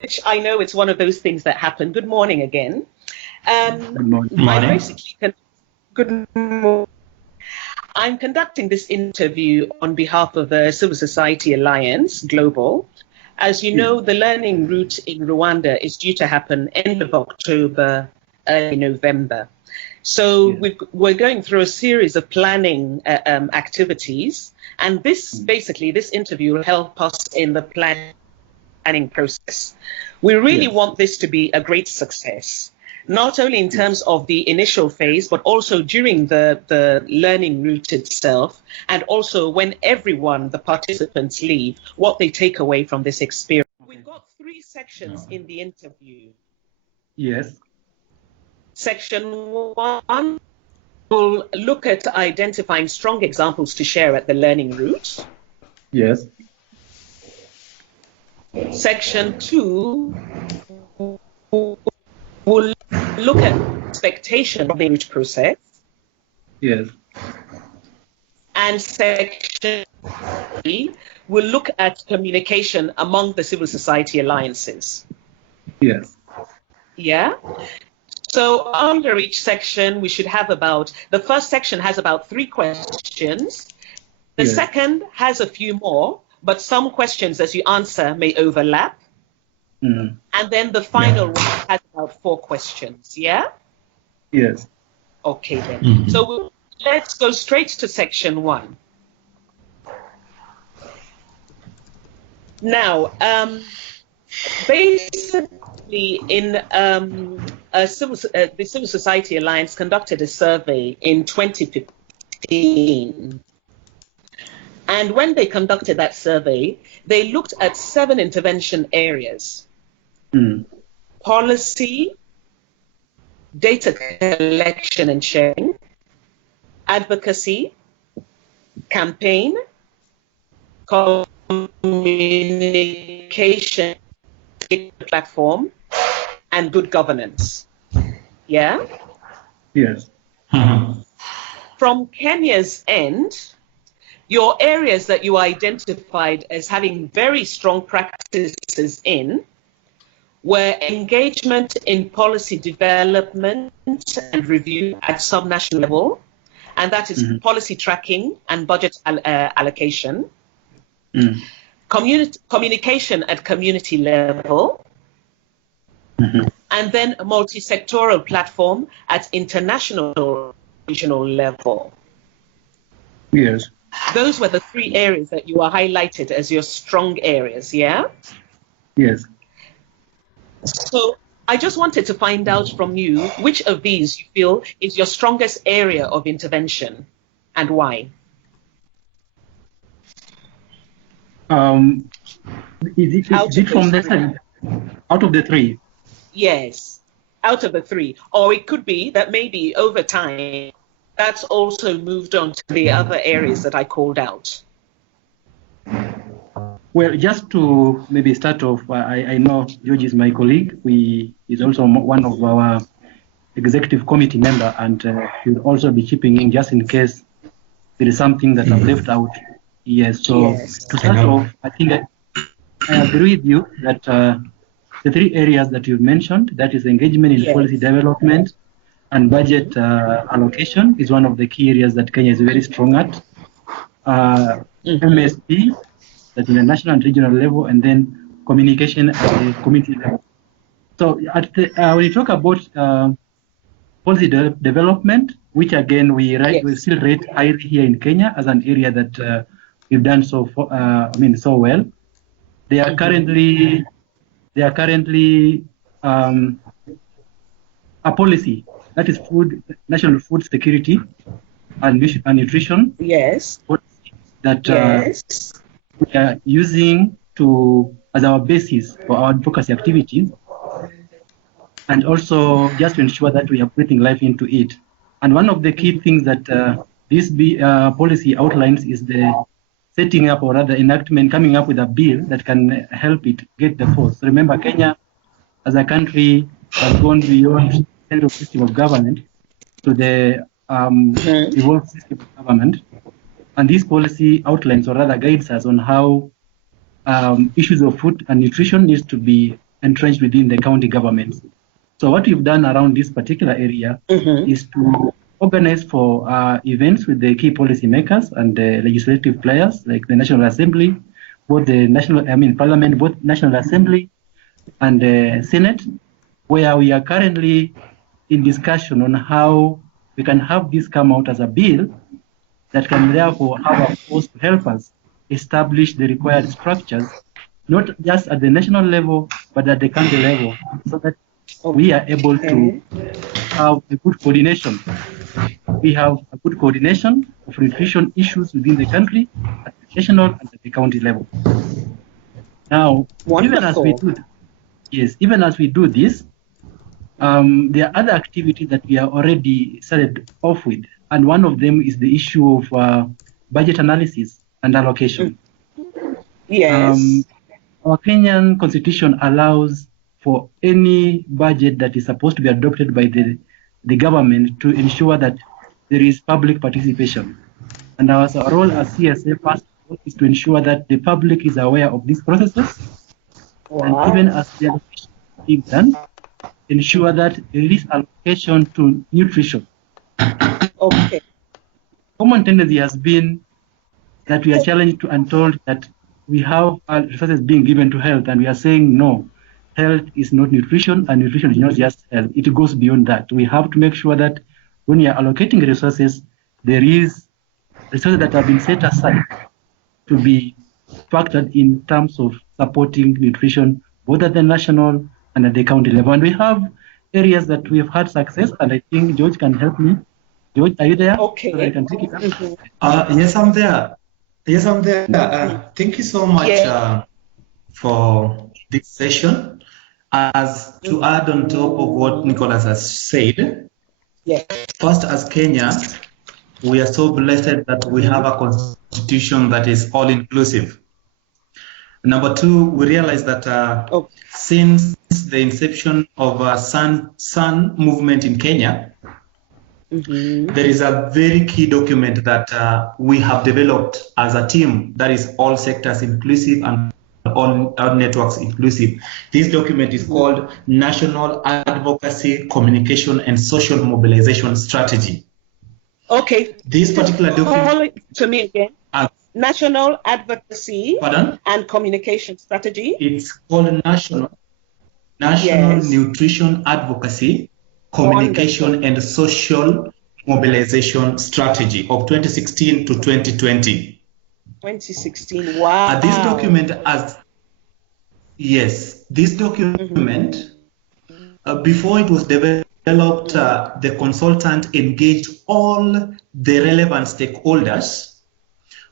which I know it's one of those things that happen. Good morning again. Good morning. Good morning. I'm conducting this interview on behalf of the Civil Society Alliance Global. As you know, the learning route in Rwanda is due to happen end of October, early November. So we're going through a series of planning activities, and this interview will help us in the planning process. We really want this to be a great success, not only in terms of the initial phase, but also during the learning route itself, and also when everyone, the participants, leave, what they take away from this experience. We've got 3 sections in the interview. Yes. Section 1 will look at identifying strong examples to share at the learning route. Yes. Section 2 will look at expectation of the route process. Yes. And section 3 will look at communication among the civil society alliances. Yes. Yeah? So under each section, we should have the first section has about 3 questions. The second has a few more, but some questions as you answer may overlap. And then the final one has about 4 questions, yeah? Yes. Okay then. So let's go straight to section 1. Now, basically in the Civil Society Alliance conducted a survey in 2015. And when they conducted that survey, they looked at 7 intervention areas. Policy, data collection and sharing, advocacy, campaign, communication platform, and good governance. Yeah? Yes. From Kenya's end, your areas that you identified as having very strong practices in were engagement in policy development and review at subnational level, and that is policy tracking and budget allocation, communication at community level, and then a multi-sectoral platform at international regional level. Yes. Those were the 3 areas that you were highlighted as your strong areas, yeah? Yes. So I just wanted to find out from you which of these you feel is your strongest area of intervention and why. Is it from the side? Out of the 3? Yes, out of the 3. Or it could be that maybe over time, that's also moved on to the other areas that I called out. Well, just to maybe start off, I know George is my colleague. He's also one of our executive committee member, and he'll also be chipping in just in case there is something that I've left out. Yes. So to start off, I think I agree with you that the 3 areas that you've mentioned, that is engagement in policy development and budget allocation, is one of the key areas that Kenya is very strong at. MSP, that in the national and regional level, and then communication at the community level. So at the, when you talk about policy development, which again we still rate highly here in Kenya as an area that we've done so well. They are currently a policy that is national food security and nutrition. Yes. That we are using as our basis for our advocacy activities, and also just to ensure that we are putting life into it. And one of the key things that this policy outlines is the setting up, or rather enactment, coming up with a bill that can help it get the force. Remember, Kenya as a country has gone beyond the central system of government to the evolved system of government. And this policy outlines, or rather guides us on how issues of food and nutrition needs to be entrenched within the county governments. So what we've done around this particular area is to organize for events with the key policymakers and the legislative players like the National Assembly, Parliament, both National Assembly and the Senate, where we are currently in discussion on how we can have this come out as a bill that can therefore have a force to help us establish the required structures, not just at the national level, but at the country level, so that we are able to have a good coordination. We have a good coordination of nutrition issues within the country at the national and at the county level. Now, even as we do this, there are other activities that we are already started off with, and one of them is the issue of budget analysis and allocation. Yes. Our Kenyan constitution allows for any budget that is supposed to be adopted by the government to ensure that there is public participation. And our role as CSA first is to ensure that the public is aware of these processes, and even as the allocation is being done, ensure that there is allocation to nutrition. Okay. Common tendency has been that we are challenged and told that we have resources being given to health, and we are saying no, health is not nutrition, and nutrition is not just health. It goes beyond that. We have to make sure that when we are allocating resources, there is resources that have been set aside to be factored in terms of supporting nutrition, both at the national and at the county level. And we have areas that we have had success, and I think George can help me. George, are you there? Okay. So I can take it up. Yes, I'm there. Thank you so much for this session. As to add on top of what Nicholas has said, first, as Kenya, we are so blessed that we have a constitution that is all-inclusive. Number two, we realize that since the inception of Sun movement in Kenya, there is a very key document that we have developed as a team that is all sectors inclusive and all networks inclusive. This document is called National Advocacy, Communication and Social Mobilization Strategy. Okay. This particular document... Call it to me again. National Advocacy and Communication Strategy. It's called National Nutrition Advocacy, Communication and Social Mobilization Strategy of 2016 to 2020. 2016, wow. This document this document, before it was developed, the consultant engaged all the relevant stakeholders,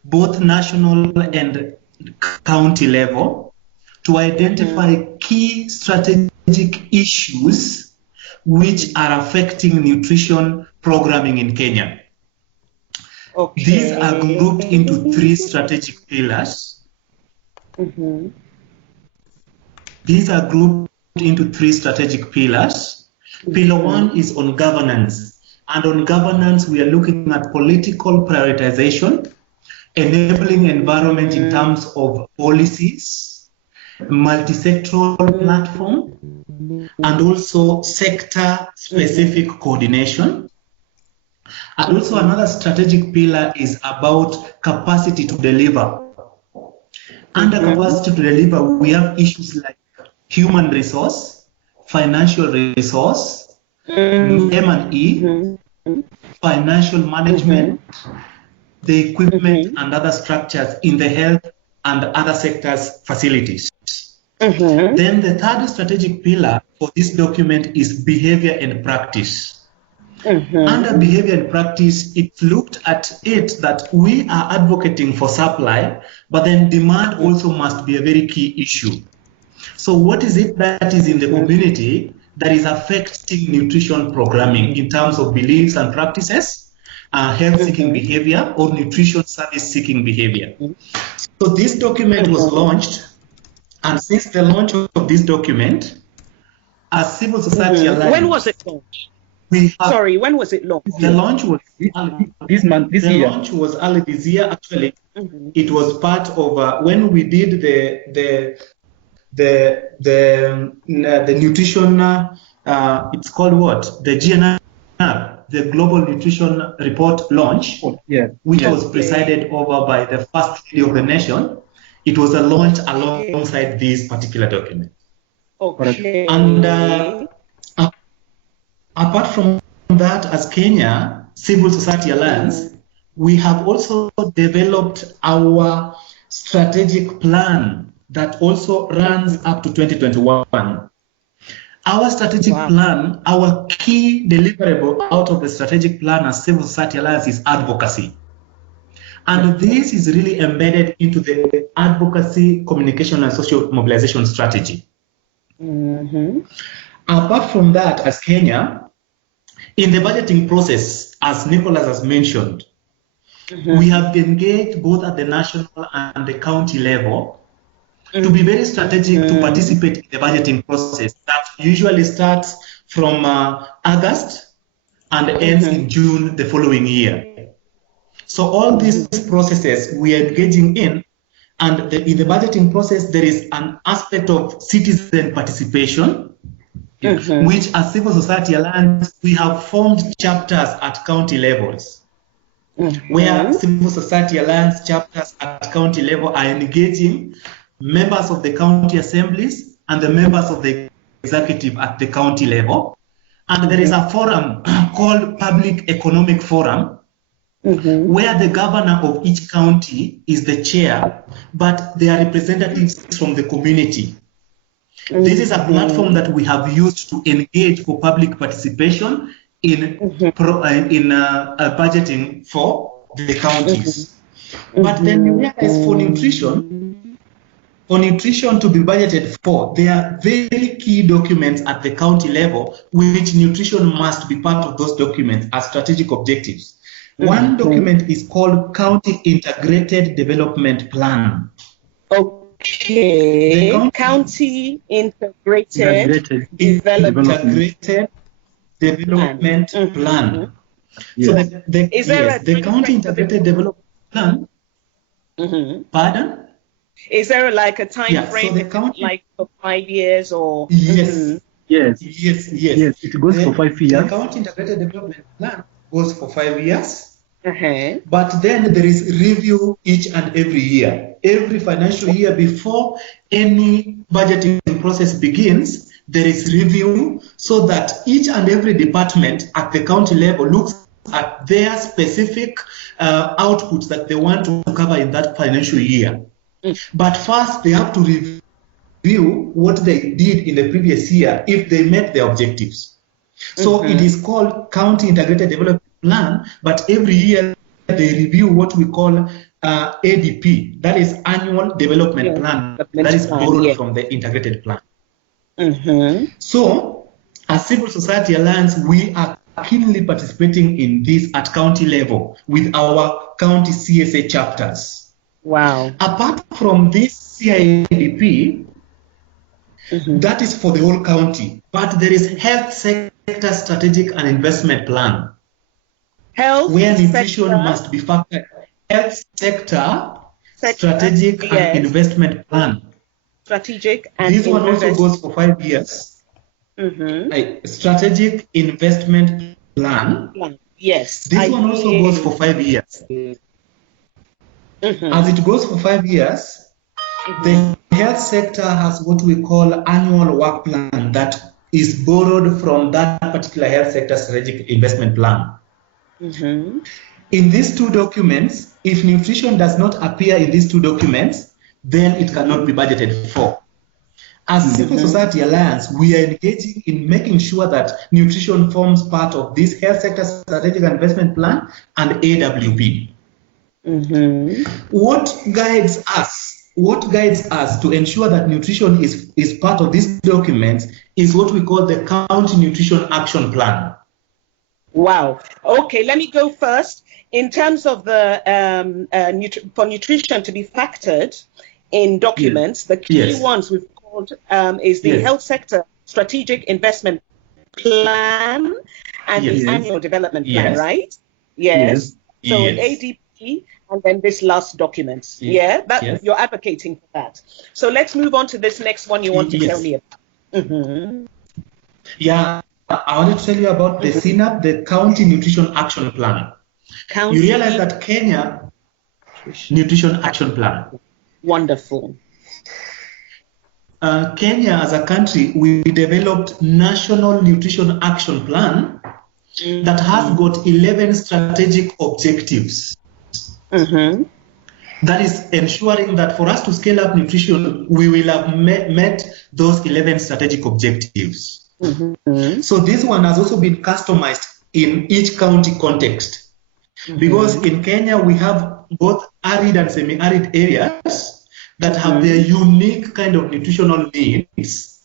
both national and county level, to identify key strategic issues which are affecting nutrition programming in Kenya. Okay. These are grouped into three strategic pillars. These are grouped into three strategic pillars. Pillar one is on governance. And on governance, we are looking at political prioritization, enabling environment in terms of policies, multi-sectoral platform, and also sector-specific coordination. And also another strategic pillar is about capacity to deliver. Under capacity to deliver, we have issues like human resource, financial resource, M&E, financial management, the equipment and other structures in the health and other sectors facilities. Then the third strategic pillar for this document is behavior and practice. Under behavior and practice, it looked at it that we are advocating for supply, but then demand also must be a very key issue. So what is it that is in the community that is affecting nutrition programming in terms of beliefs and practices, health-seeking behavior, or nutrition service-seeking behavior? So this document was launched, and since the launch of this document, as civil society alliance... When was it launched? When was it launched? The launch was this year. The launch was early this year. Actually, it was part of when we did the nutrition, it's called what? The GNR, the Global Nutrition Report launch, which was presided over by the First Lady of the Nation. It was a launch alongside this particular document. Okay. And apart from that, as Kenya Civil Society Alliance, we have also developed our strategic plan that also runs up to 2021. Our strategic plan, our key deliverable out of the strategic plan as Civil Society Alliance is advocacy. And this is really embedded into the advocacy, communication, and social mobilization strategy. Apart from that, as Kenya, in the budgeting process, as Nicholas has mentioned, we have engaged both at the national and the county level to be very strategic to participate in the budgeting process that usually starts from August and ends in June the following year. So all these processes we are engaging in, and in the budgeting process there is an aspect of citizen participation, which as Civil Society Alliance we have formed chapters at county levels, where Civil Society Alliance chapters at county level are engaging members of the county assemblies and the members of the executive at the county level. And there is a forum called Public Economic Forum, where the governor of each county is the chair, but they are representatives from the community. This is a platform that we have used to engage for public participation in budgeting for the counties. But then whereas for nutrition to be budgeted for, there are very key documents at the county level, which nutrition must be part of those documents as strategic objectives. One document is called County Integrated Development Plan. Okay. County Integrated Development Plan. So the County Integrated Development Plan. Pardon? Is there like a time frame, so the county, like for 5 years or? Yes. It goes for 5 years. The County Integrated Development Plan goes for 5 years. But then there is review each and every year. Every financial year before any budgeting process begins, there is review so that each and every department at the county level looks at their specific outputs that they want to cover in that financial year. But first, they have to review what they did in the previous year if they met their objectives. So it is called County Integrated Development Plan, but every year they review what we call ADP, that is Annual Development Plan, that is borrowed from the Integrated Plan. So, as Civil Society Alliance, we are keenly participating in this at county level with our county CSA chapters. Wow. Apart from this CIDP, that is for the whole county, but there is Health Sector Strategic and Investment Plan. Where nutrition must be factored. Health Sector Strategic and Investment Plan. This one also goes for 5 years. Strategic Investment Plan. Yes. This one also goes for 5 years. As it goes for 5 years, the health sector has what we call annual work plan that is borrowed from that particular health sector strategic investment plan. In these two documents, if nutrition does not appear in these two documents, then it cannot be budgeted for. As Civil Society Alliance, we are engaging in making sure that nutrition forms part of this health sector strategic investment plan and AWP. What guides us to ensure that nutrition is part of these documents is what we call the County Nutrition Action Plan. Wow. Okay, let me go first. In terms of the for nutrition to be factored in documents, the key ones we've called is the health sector strategic investment plan and the annual development plan, right? Yes. So ADP and then this last document. Yeah, that you're advocating for that. So let's move on to this next one you want to tell me about. Yeah, I wanted to tell you about the CNAP, the County Nutrition Action Plan. You realize that Kenya Nutrition Action Plan. Wonderful. Kenya as a country, we developed National Nutrition Action Plan that has got 11 strategic objectives. That is ensuring that for us to scale up nutrition, we will have met those 11 strategic objectives. So this one has also been customized in each county context. Because in Kenya, we have both arid and semi-arid areas that have their unique kind of nutritional needs.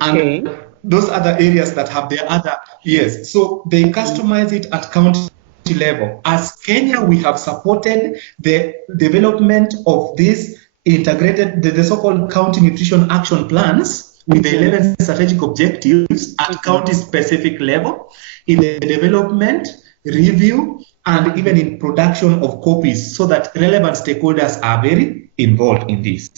And those other areas that have their other, so they customize it at county level. As Kenya, we have supported the development of these integrated, the so-called county nutrition action plans with the 11 strategic objectives at county-specific level in the development, review, and even in production of copies, so that relevant stakeholders are very involved in this.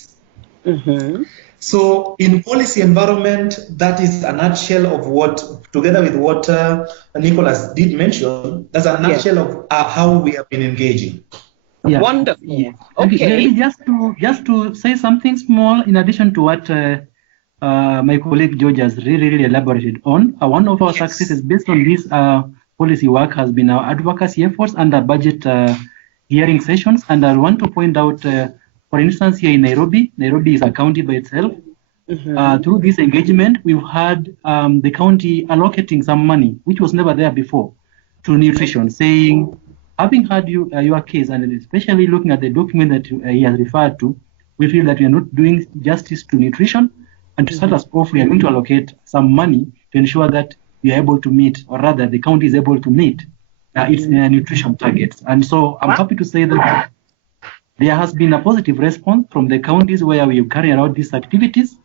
So in policy environment, that is a nutshell of what, together with what Nicholas did mention, that's a nutshell of how we have been engaging. Wonderful. Maybe just to say something small in addition to what my colleague George has really elaborated on. One of our successes based on this policy work has been our advocacy efforts under budget hearing sessions. And I want to point out, for instance, here in Nairobi is a county by itself. Through this engagement, we've had the county allocating some money, which was never there before, to nutrition, saying, having heard your case, and especially looking at the document that he has referred to, we feel that we are not doing justice to nutrition. And to start us off, we are going to allocate some money to ensure that we are able to meet, or rather the county is able to meet its nutrition targets. And so I'm happy to say that there has been a positive response from the counties where we carry out these activities,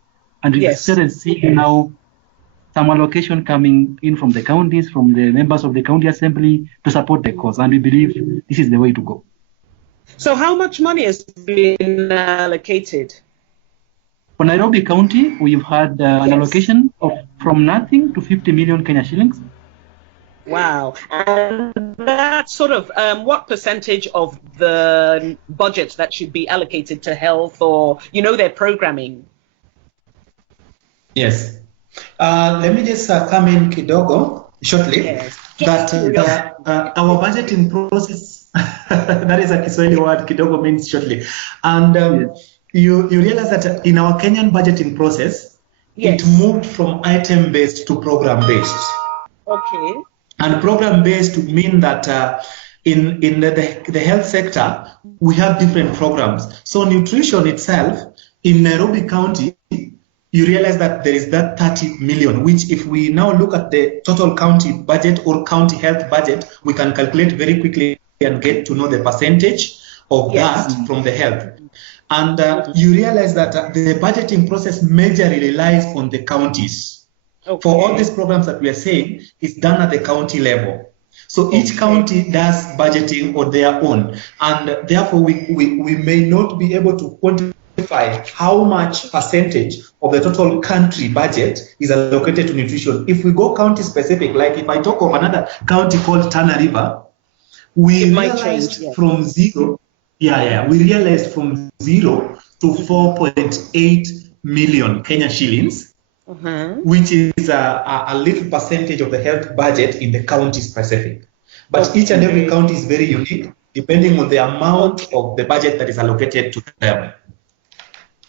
and we started seeing now some allocation coming in from the counties, from the members of the county assembly to support the cause, and we believe this is the way to go. So how much money has been allocated? For Nairobi County, we've had an allocation of from nothing to 50 million Kenya shillings. Wow. And that's sort of what percentage of the budget that should be allocated to health or, their programming? Yes. Let me just come in kidogo shortly. That our budgeting process, that is a Kiswahili word, kidogo means shortly. And you realize that in our Kenyan budgeting process, it moved from item-based to program-based. Okay. And program-based would mean that in the health sector, we have different programs. So nutrition itself, in Nairobi County, you realize that there is that 30 million, which if we now look at the total county budget or county health budget, we can calculate very quickly and get to know the percentage of that from the health. And you realize that the budgeting process majorly relies on the counties. For all these programs that we are saying, it's done at the county level. So each county does budgeting on their own. And therefore, we may not be able to quantify how much percentage of the total country budget is allocated to nutrition. If we go county specific, like if I talk of another county called Tana River, we realized from zero. We realized from 0 to 4.8 million Kenya shillings, which is a little percentage of the health budget in the county specific. But each and every county is very unique, depending on the amount of the budget that is allocated to them.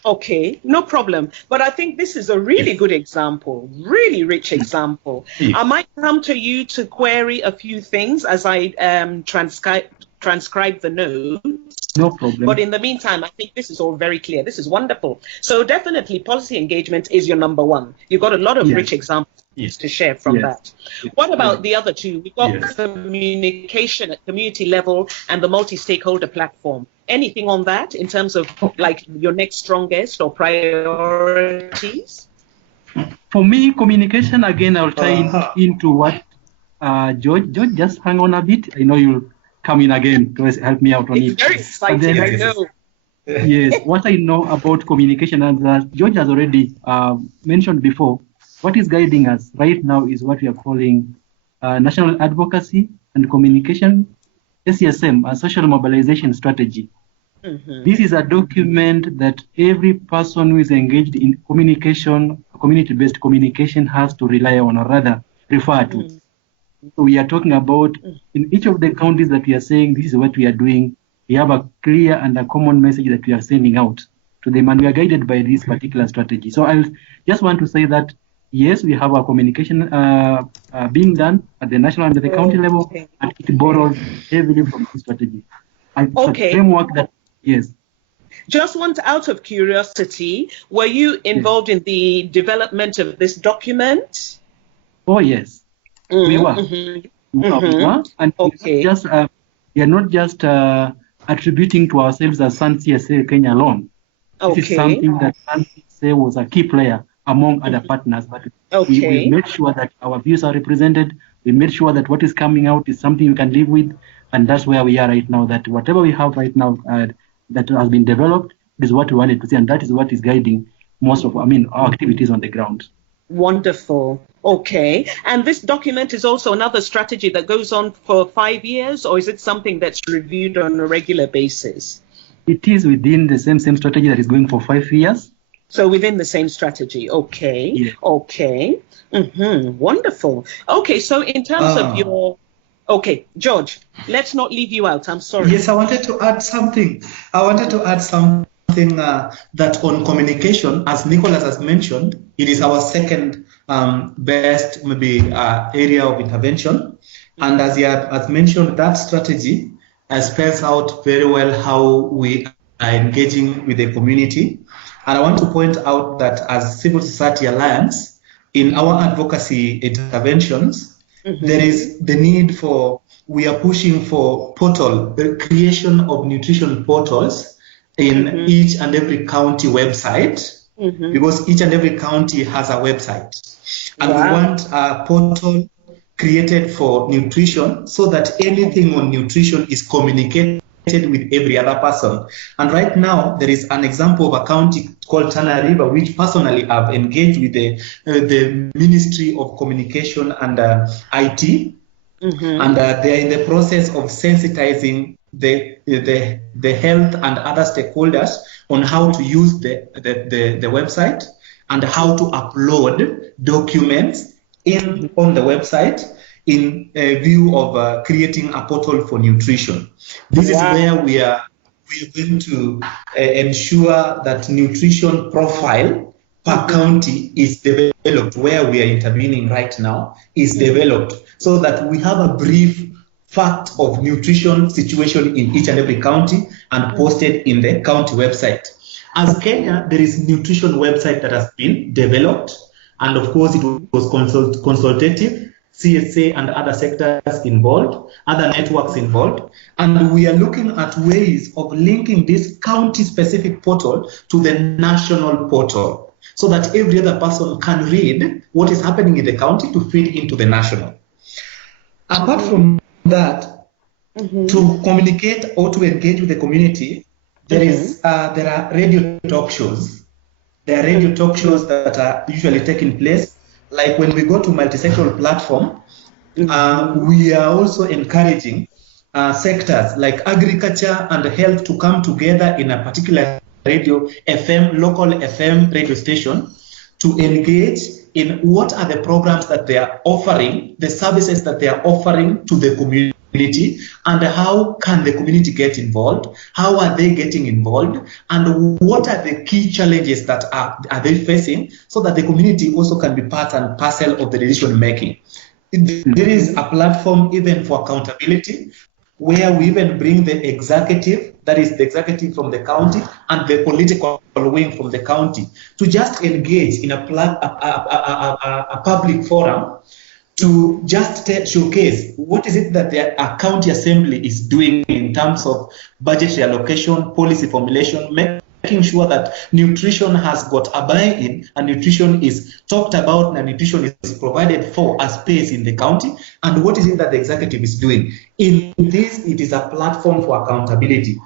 Okay, no problem. But I think this is a really good example, really rich example. I might come to you to query a few things as I transcribe the notes. No problem. But in the meantime, I think this is all very clear. This is wonderful. So definitely policy engagement is your number one. You've got a lot of rich examples to share from that. What about the other two? We've got communication at community level and the multi-stakeholder platform. Anything on that in terms of like your next strongest or priorities? For me, communication, again, I'll tie into what George just hang on a bit. I know you'll come in again to help me out on it. It's very exciting, I know. Yes, what I know about communication, as George has already mentioned before, what is guiding us right now is what we are calling National Advocacy and Communication, SSM, a social mobilization strategy. This is a document that every person who is engaged in communication, community-based communication, has to rely on or rather refer to. So we are talking about in each of the counties that we are saying this is what we are doing. We have a clear and a common message that we are sending out to them, and we are guided by this particular strategy. So I just want to say that yes, we have our communication being done at the national and the county level, and it borrows heavily from this strategy. And the framework that yes. Just want out of curiosity, were you involved in the development of this document? Oh yes, we were. We were, and we are not just attributing to ourselves as Sun CSA Kenya alone. This is something that Sun CSA was a key player among other partners, but we made sure that our views are represented. We made sure that what is coming out is something we can live with, and that's where we are right now. That whatever we have right now that has been developed is what we wanted to see, and that is what is guiding most of our activities on the ground. Wonderful. Okay. And this document is also another strategy that goes on for 5 years, or is it something that's reviewed on a regular basis? It is within the same strategy that is going for 5 years. So within the same strategy. Okay. Yeah. Okay. Wonderful. Okay. So in terms of your... Okay, George, let's not leave you out. I'm sorry. Yes, I wanted to add something. That on communication, as Nicholas has mentioned, it is our second best area of intervention. And as he has mentioned, that strategy spells out very well how we are engaging with the community. And I want to point out that as Civil Society Alliance, in our advocacy interventions, there is the need for, we are pushing for the creation of nutrition portals in each and every county website, because each and every county has a website. And we want a portal created for nutrition so that anything on nutrition is communicated with every other person. And right now, there is an example of a county called Tana River, which personally I've engaged with the Ministry of Communication and IT. And they're in the process of sensitizing the health and other stakeholders on how to use the website and how to upload documents on the website in view of creating a portal for nutrition. This is where we are going to ensure that nutrition profile per county is developed, where we are intervening right now is developed, so that we have a brief fact of nutrition situation in each and every county and posted in the county website. As Kenya, there is nutrition website that has been developed, and of course it was consultative, CSA and other sectors involved, other networks involved, and we are looking at ways of linking this county-specific portal to the national portal, so that every other person can read what is happening in the county to feed into the national. Apart from that, to communicate or to engage with the community, there are radio talk shows. There are radio talk shows that are usually taking place. Like when we go to multi-sectoral platform, we are also encouraging sectors like agriculture and health to come together in a particular local FM radio station to engage in what are the programs that they are offering, the services that they are offering to the community, and how can the community get involved, how are they getting involved, and what are the key challenges that are they facing, so that the community also can be part and parcel of the decision making. There is a platform even for accountability, where we even bring the executive, that is the executive from the county, and the political wing from the county, to just engage in a public forum to just showcase what is it that the county assembly is doing in terms of budgetary allocation, policy formulation, making sure that nutrition has got a buy-in and nutrition is talked about and nutrition is provided for a space in the county, and what is it that the executive is doing. In this, it is a platform for accountability.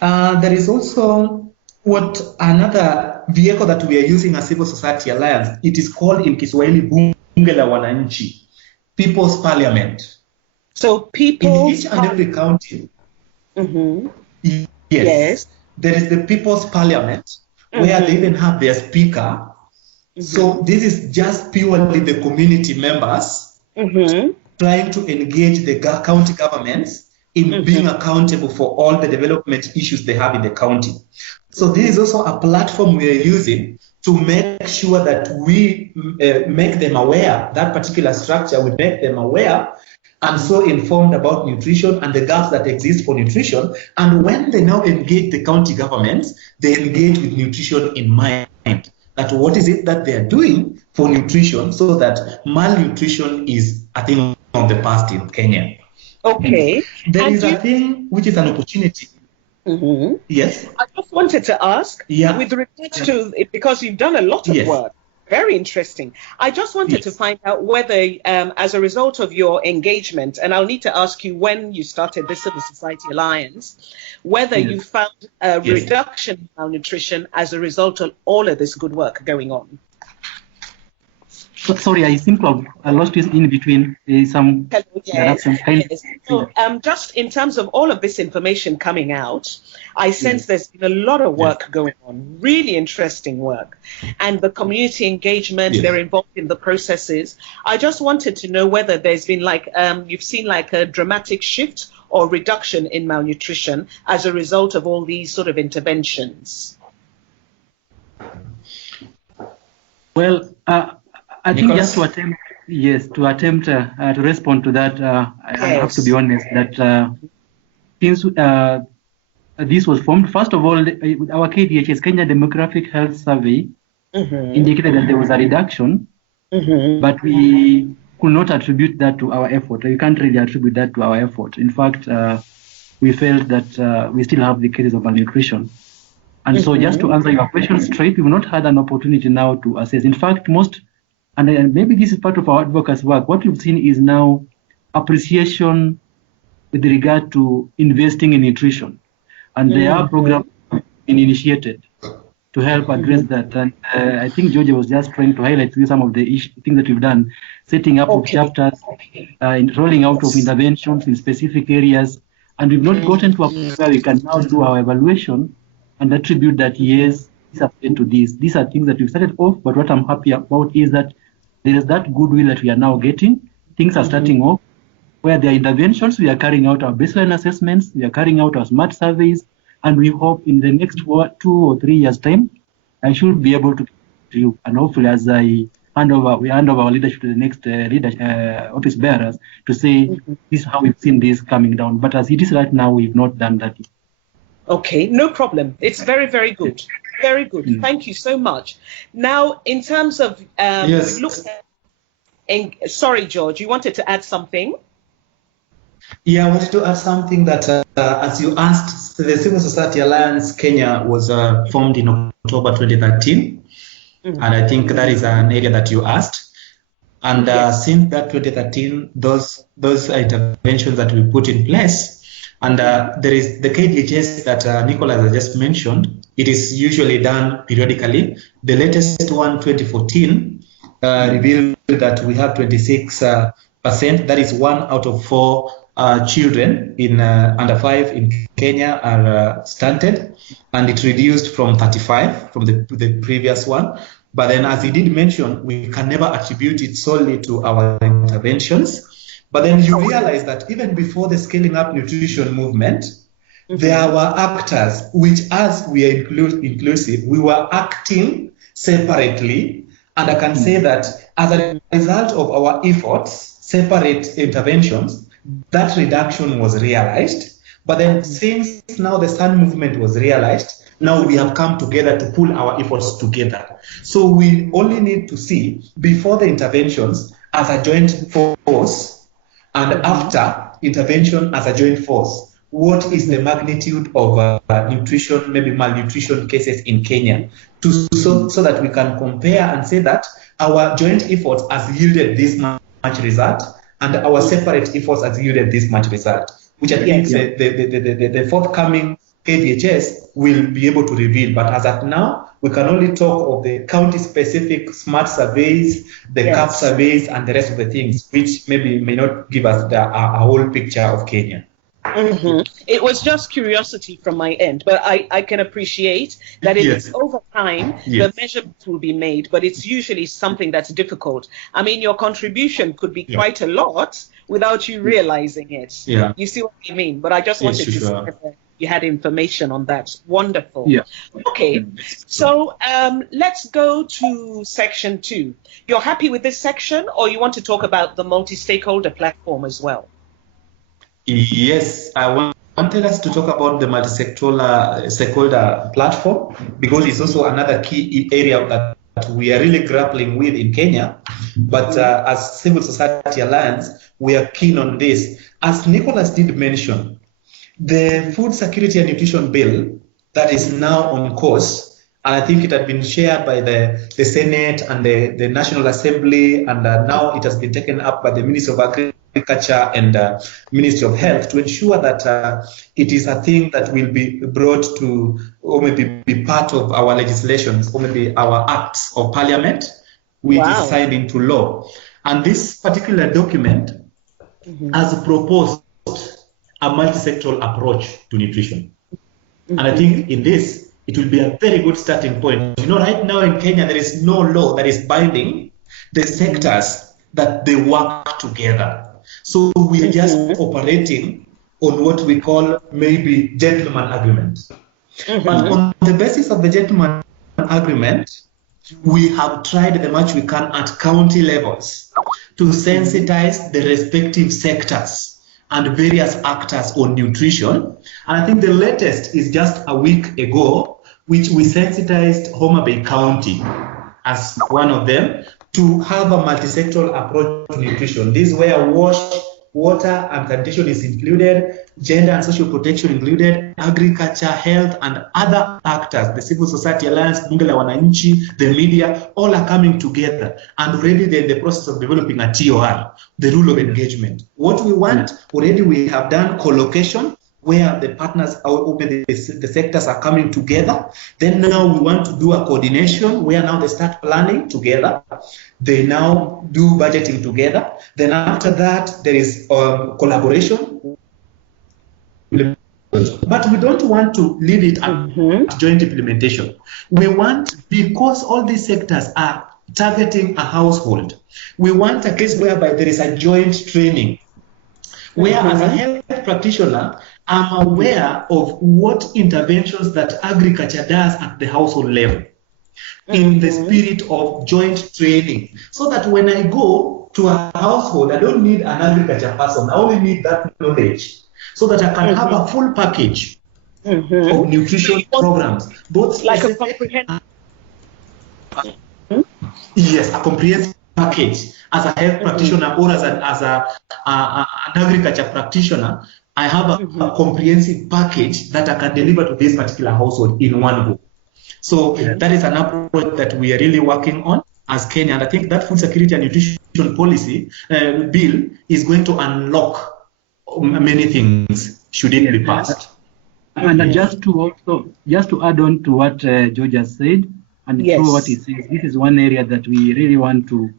There is also another vehicle that we are using as Civil Society Alliance. It is called in Kiswahili Bunge la Wananchi, People's Parliament. So people in each and every county, yes, there is the People's Parliament where they even have their speaker. So this is just purely the community members trying to engage the county governments in being accountable for all the development issues they have in the county. So this is also a platform we are using to make sure that we make them aware, that particular structure, we make them aware and so informed about nutrition and the gaps that exist for nutrition. And when they now engage the county governments, they engage with nutrition in mind. That what is it that they are doing for nutrition so that malnutrition is a thing of the past in Kenya. Okay. There is a thing which is an opportunity. Yes. I just wanted to ask, with regards to, because you've done a lot of work, very interesting. I just wanted to find out whether, as a result of your engagement, and I'll need to ask you when you started the Civil Society Alliance, whether you found a reduction in malnutrition as a result of all of this good work going on. Sorry, I seem to have lost this in between some interruption. So, just in terms of all of this information coming out, I sense there's been a lot of work going on, really interesting work. And the community engagement, they're involved in the processes. I just wanted to know whether there's been you've seen a dramatic shift or reduction in malnutrition as a result of all these sort of interventions. Well, I think just to attempt to respond to that, I have to be honest that since this was formed, first of all, our KDHS, Kenya Demographic Health Survey, indicated that there was a reduction, but we could not attribute that to our effort. We can't really attribute that to our effort. In fact, we felt that we still have the cases of malnutrition. And so just to answer your question straight, we've not had an opportunity now to assess. In fact, and maybe this is part of our advocacy work, what we've seen is now appreciation with regard to investing in nutrition. And there are programs being initiated to help address that. And I think Georgia was just trying to highlight some of the things that we've done, setting up of chapters, rolling out of interventions in specific areas. And we've not gotten to a point where we can now do our evaluation and attribute that, yes, these are to this. These are things that we've started off, but what I'm happy about is that there is that goodwill that we are now getting. Things are starting off where there are interventions. We are carrying out our baseline assessments. We are carrying out our smart surveys. And we hope in the next 2 or 3 years' time, I should be able to you. And hopefully, as we hand over our leadership to the next office bearers to say, this is how we've seen this coming down. But as it is right now, we've not done that yet. Okay, no problem. It's very, very good. Very good. Thank you so much. Now, in terms of sorry, George, you wanted to add something? Yeah, I wanted to add something that, as you asked, the Civil Society Alliance Kenya was formed in October 2013. And I think that is an area that you asked. And since that 2013, those interventions that we put in place, and there is the KDHS that Nicholas has just mentioned. It is usually done periodically. The latest one, 2014, revealed that we have 26%. That is 1 out of 4 children in under 5 in Kenya are stunted, and it reduced from 35 from the previous one. But then, as he did mention, we can never attribute it solely to our interventions. But then you realize that even before the scaling up nutrition movement, there were actors which, as we are inclusive, we were acting separately. And I can say that as a result of our efforts, separate interventions, that reduction was realized. But then since now the SUN movement was realized, now we have come together to pull our efforts together. So we only need to see before the interventions as a joint force and after intervention as a joint force, what is the magnitude of nutrition, maybe malnutrition cases in Kenya, so that we can compare and say that our joint efforts has yielded this much result, and our separate efforts has yielded this much result, which I think the forthcoming KDHS will be able to reveal. But as at now, we can only talk of the county-specific SMART surveys, the CAP surveys, and the rest of the things, which maybe may not give us a whole picture of Kenya. It was just curiosity from my end, but I can appreciate that it's over time, the measurements will be made, but it's usually something that's difficult. I mean, your contribution could be quite a lot without you realizing it. You see what I mean? But I just wanted to see if you had information on that. Wonderful. Okay, so let's go to section 2. You're happy with this section, or you want to talk about the multi-stakeholder platform as well? Yes, I wanted us to talk about the multi-sectoral stakeholder platform, because it's also another key area that we are really grappling with in Kenya. But as Civil Society Alliance, we are keen on this. As Nicholas did mention, the Food Security and Nutrition Bill that is now on course, and I think it had been shared by the Senate and the National Assembly, and now it has been taken up by the Ministry of Agriculture and Ministry of Health, to ensure that it is a thing that will be brought to, or maybe be part of our legislations, or maybe our acts of parliament, which is signed into law. And this particular document has proposed a multi-sectoral approach to nutrition. And I think in this, it will be a very good starting point. You know, right now in Kenya, there is no law that is binding the sectors that they work together. So we are just operating on what we call maybe gentleman agreement. But on the basis of the gentleman agreement, we have tried the much we can at county levels to sensitize the respective sectors and various actors on nutrition. And I think the latest is just a week ago, which we sensitized Homa Bay County as one of them to have a multi-sectoral approach to nutrition. This is where water and sanitation is included, gender and social protection included, agriculture, health, and other actors, the Civil Society Alliance, Bunge la Wananchi, the media, all are coming together. And already they're in the process of developing a TOR, the rule of engagement. What we want, already we have done co-location, where the partners, the sectors are coming together. Then now we want to do a coordination, where now they start planning together. They now do budgeting together. Then after that, there is collaboration. But we don't want to leave it at joint implementation. We want, because all these sectors are targeting a household, we want a case whereby there is a joint training, where as a health practitioner, I'm aware of what interventions that agriculture does at the household level in the spirit of joint training, so that when I go to a household, I don't need an agriculture person, I only need that knowledge, so that I can have a full package of nutrition programs, both like a comprehensive. Yes, a comprehensive package. As a health practitioner or as an agriculture practitioner, I have a comprehensive package that I can deliver to this particular household in one go. So that is an approach that we are really working on as Kenya. And I think that food security and nutrition policy bill is going to unlock many things should it be passed. And just to add on to what George has said, and through what he says, this is one area that we really want to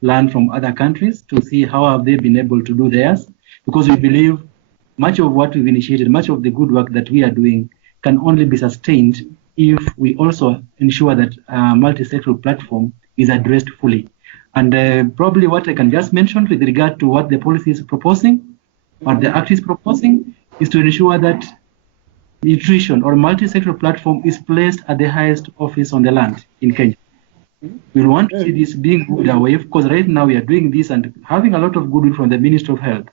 learn from other countries to see how have they been able to do theirs, because we believe much of what we've initiated, much of the good work that we are doing can only be sustained if we also ensure that a multi-sectoral platform is addressed fully. And probably what I can just mention with regard to what the policy is proposing, or the act is proposing, is to ensure that nutrition or multi-sectoral platform is placed at the highest office on the land in Kenya. We want to see this being moved away, because right now we are doing this and having a lot of goodwill from the Ministry of Health.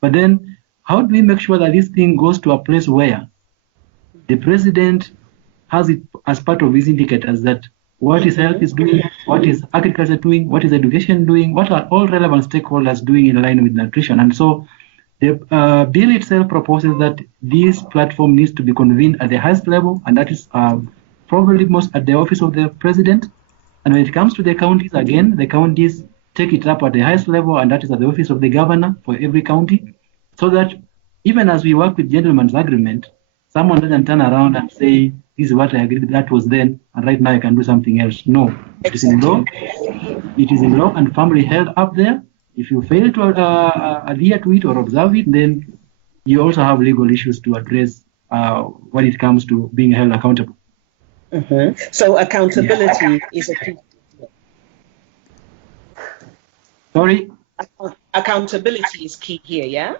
But then, how do we make sure that this thing goes to a place where the president has it as part of his indicators, that what is health is doing, what is agriculture doing, what is education doing, what are all relevant stakeholders doing in line with nutrition? And so The bill itself proposes that this platform needs to be convened at the highest level, and that is probably most at the office of the president. And when it comes to the counties, again, the counties take it up at the highest level, and that is at the office of the governor for every county, so that even as we work with gentleman's agreement, someone doesn't turn around and say, this is what I agreed, that was then, and right now I can do something else. No, it is in law. It is in law and firmly held up there. If you fail to adhere to it or observe it, then you also have legal issues to address when it comes to being held accountable. So accountability is a key. Sorry? Accountability is key here, yeah?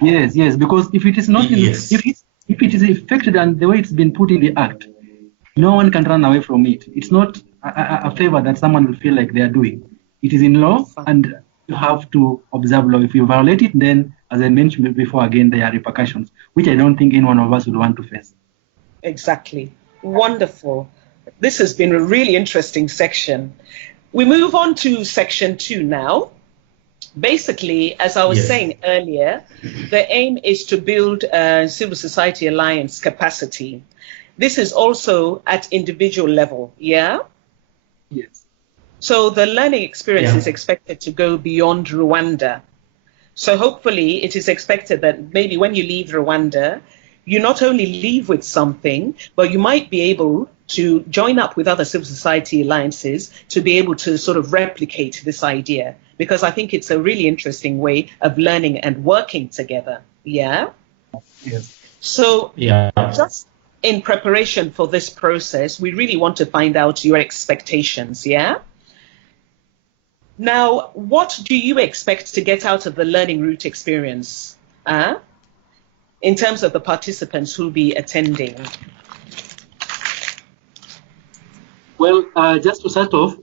Yes, because if it is not, if it is effected and the way it's been put in the act, no one can run away from it. It's not a favor that someone will feel like they are doing. It is in law, and you have to observe law. If you violate it, then, as I mentioned before, again, there are repercussions, which I don't think any one of us would want to face. Exactly. Wonderful. This has been a really interesting section. We move on to section 2 now. Basically, as I was saying earlier, the aim is to build a civil society alliance capacity. This is also at individual level, yeah? Yes. So the learning experience is expected to go beyond Rwanda. So hopefully it is expected that maybe when you leave Rwanda, you not only leave with something, but you might be able to join up with other civil society alliances to be able to sort of replicate this idea, because I think it's a really interesting way of learning and working together. Yeah? Yes. So just in preparation for this process, we really want to find out your expectations, yeah? Now, what do you expect to get out of the learning route experience in terms of the participants who will be attending? Well, just to start off,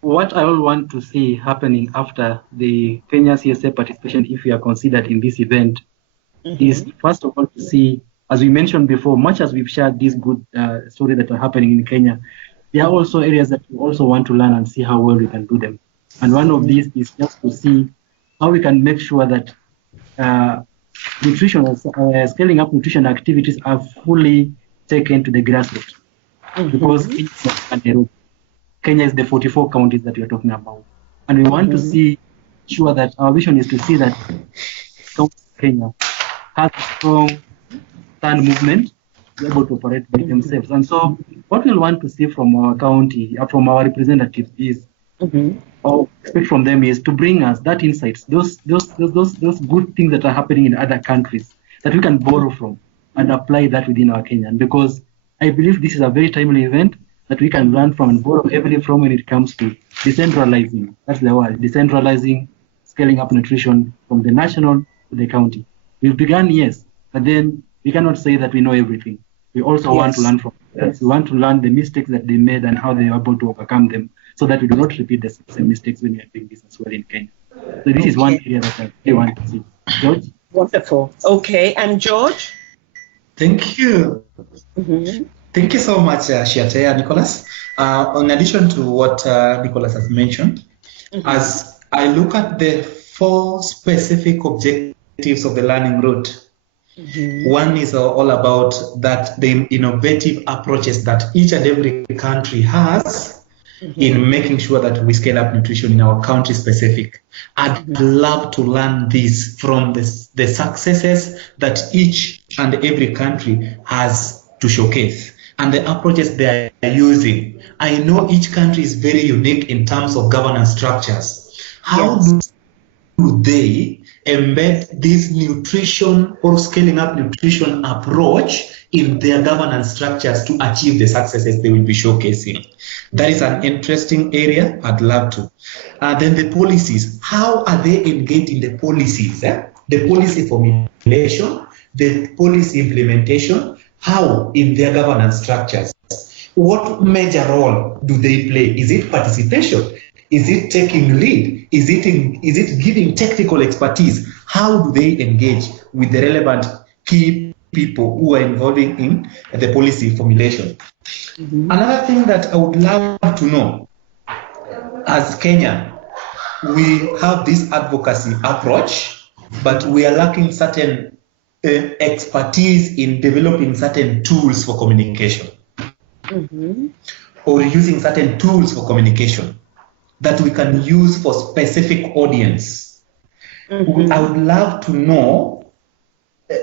what I will want to see happening after the Kenya CSA participation, if we are considered in this event, is first of all to see, as we mentioned before, much as we've shared these good stories that are happening in Kenya, there are also areas that we also want to learn and see how well we can do them. And one of these is just to see how we can make sure that scaling up nutrition activities are fully taken to the grassroots. Because Kenya is the 44 counties that we are talking about. And we want to see sure that our vision is to see that Kenya has a strong stand movement to be able to operate by themselves. And so what we'll want to see from our county, from our representatives is, or expect from them is to bring us that insights, those good things that are happening in other countries that we can borrow from and apply that within our Kenyan. Because I believe this is a very timely event that we can learn from and borrow heavily from when it comes to decentralizing. That's the word, decentralizing, scaling up nutrition from the national to the county. We've begun, yes, but then we cannot say that we know everything. We also want to learn from that. We want to learn the mistakes that they made and how they were able to overcome them, so that we do not repeat the same mistakes when we are doing this as well in Kenya. So this is one area that I want to see. George? Wonderful. Okay, and George? Thank you. Thank you so much, Shiateya, Nicholas. In addition to what Nicholas has mentioned, as I look at the 4 specific objectives of the learning route, one is all about that the innovative approaches that each and every country has in making sure that we scale up nutrition in our country specific. I'd love to learn this from the successes that each and every country has to showcase and the approaches they are using. I know each country is very unique in terms of governance structures. How do they embed this nutrition or scaling up nutrition approach in their governance structures to achieve the successes they will be showcasing? That is an interesting area. I'd love to. Then the policies. How are they engaged in the policies? The policy formulation, the policy implementation, how in their governance structures? What major role do they play? Is it participation? Is it taking lead? Is it giving technical expertise? How do they engage with the relevant key people who are involving in the policy formulation? Another thing that I would love to know, as Kenya, we have this advocacy approach but we are lacking certain expertise in developing certain tools for communication, or using certain tools for communication that we can use for specific audience. I would love to know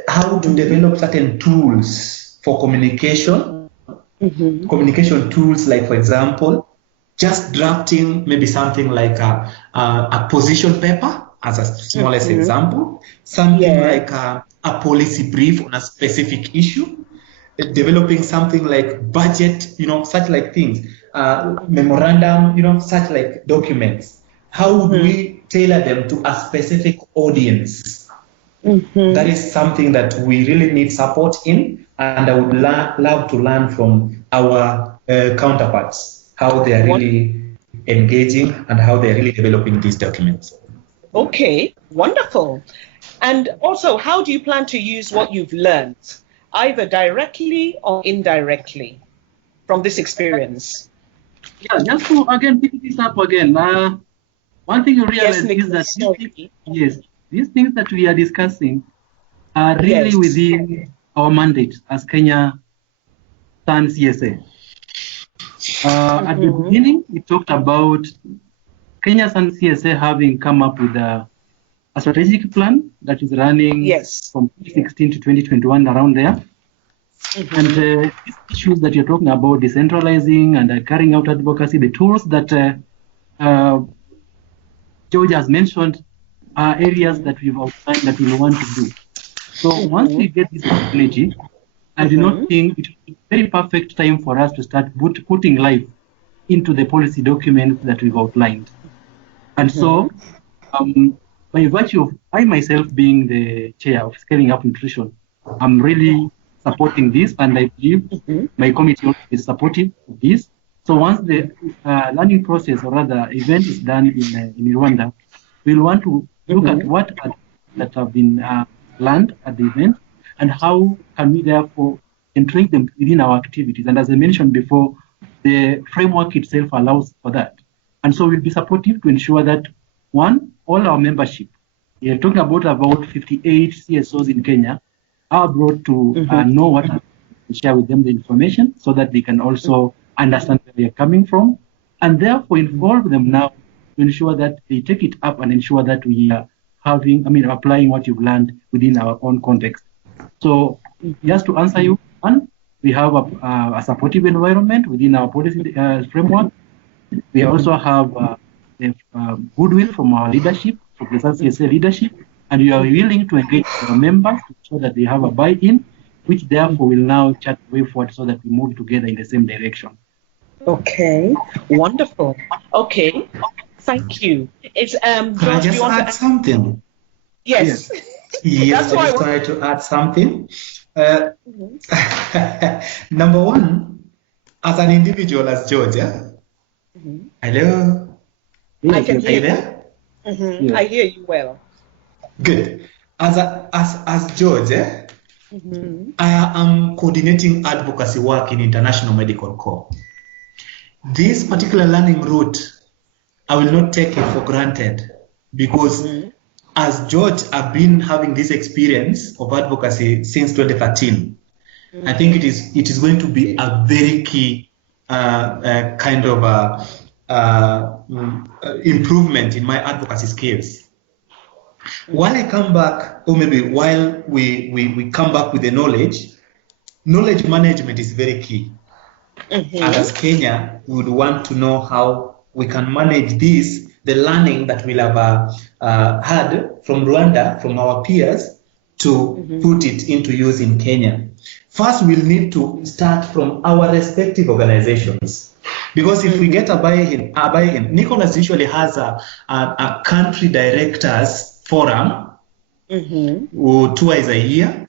how to develop certain tools for communication, communication tools like, for example, just drafting maybe something like a position paper as a smallest example, something like a policy brief on a specific issue, developing something like budget, such like things, memorandum, such like documents. How would we tailor them to a specific audience? That is something that we really need support in, and I would love to learn from our counterparts, how they are really engaging and how they are really developing these documents. Okay, wonderful. And also, how do you plan to use what you've learned, either directly or indirectly, from this experience? Yeah, just to again pick this up again. One thing you realize is that these things that we are discussing are really within our mandate as Kenya Sun CSA. At the beginning, we talked about Kenya Sun CSA having come up with a strategic plan that is running from 2016 to 2021, around there. And these issues that you're talking about, decentralizing and carrying out advocacy, the tools that George has mentioned are areas that we've outlined that we want to do. So once we get this opportunity, I do not think it will be a very perfect time for us to start putting life into the policy documents that we've outlined. And so, by virtue of I myself being the chair of Scaling Up Nutrition, I'm really supporting this, and I believe my committee also is supportive of this. So once the learning process, or rather event, is done in Rwanda, we'll want to look at what that have been learned at the event, and how can we therefore integrate them within our activities. And as I mentioned before, the framework itself allows for that. And so we'll be supportive to ensure that, one, all our membership, we are talking about 58 CSOs in Kenya, are brought to know what and share with them the information so that they can also understand where they are coming from, and therefore involve them now to ensure that they take it up and ensure that we are applying what you've learned within our own context. So just to answer you, one, we have a supportive environment within our policy framework. We also have goodwill from our leadership, from the CSA leadership, and we are willing to engage our members to ensure that they have a buy-in, which therefore will now chart the way forward so that we move together in the same direction. Okay, wonderful. Okay, thank you. It's Can I just add something? Yes. Yes, I just wanted to add something. Number one, as an individual, as George, hello? I can hear you there? Yes. I hear you well. Good. As George, I am coordinating advocacy work in International Medical Corps. This particular learning route, I will not take it for granted, because as George, I've been having this experience of advocacy since 2013. I think it is going to be a very key kind of improvement in my advocacy skills. While I come back, or maybe while we come back with the knowledge management is very key. And as Kenya, we would want to know how we can manage this, the learning that we'll have had from Rwanda, from our peers, to put it into use in Kenya. First, we'll need to start from our respective organizations. Because if we get a buy-in, Nicholas usually has a country directors forum twice a year,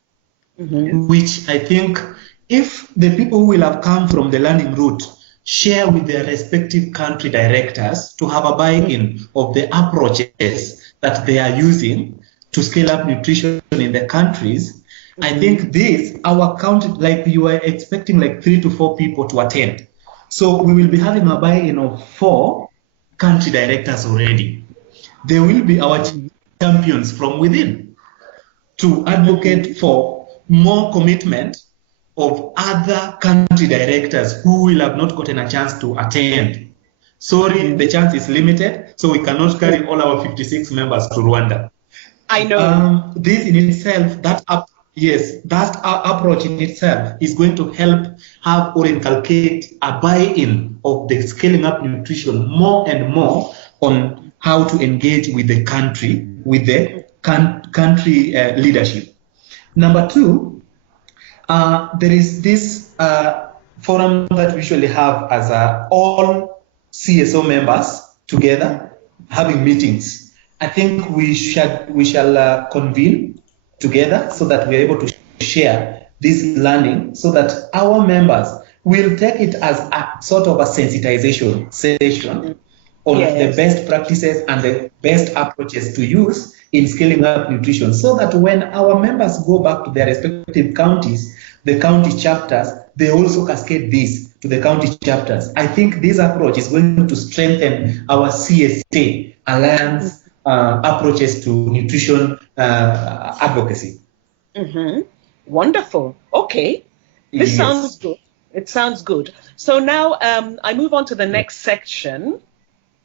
which I think if the people who will have come from the learning route share with their respective country directors to have a buy-in of the approaches that they are using to scale up nutrition in the countries, I think our count, like you are expecting like 3 to 4 people to attend. So we will be having a buy-in of 4 country directors already. They will be our champions from within. to advocate for more commitment of other country directors who will have not gotten a chance to attend. Sorry, the chance is limited, so we cannot carry all our 56 members to Rwanda. I know. This in itself, that approach in itself is going to help have or inculcate a buy-in of the scaling up nutrition more and more on how to engage with the country, leadership. Number two, there is this forum that we usually have as all CSO members together having meetings. I think we shall convene together so that we are able to share this learning so that our members will take it as a sort of a sensitization session on the best practices and the best approaches to use in scaling up nutrition, so that when our members go back to their respective counties, the county chapters, they also cascade this to the county chapters. I think this approach is going to strengthen our CSA alliance approaches to nutrition advocacy. Wonderful. Okay. This sounds good. It sounds good. So now I move on to the next section.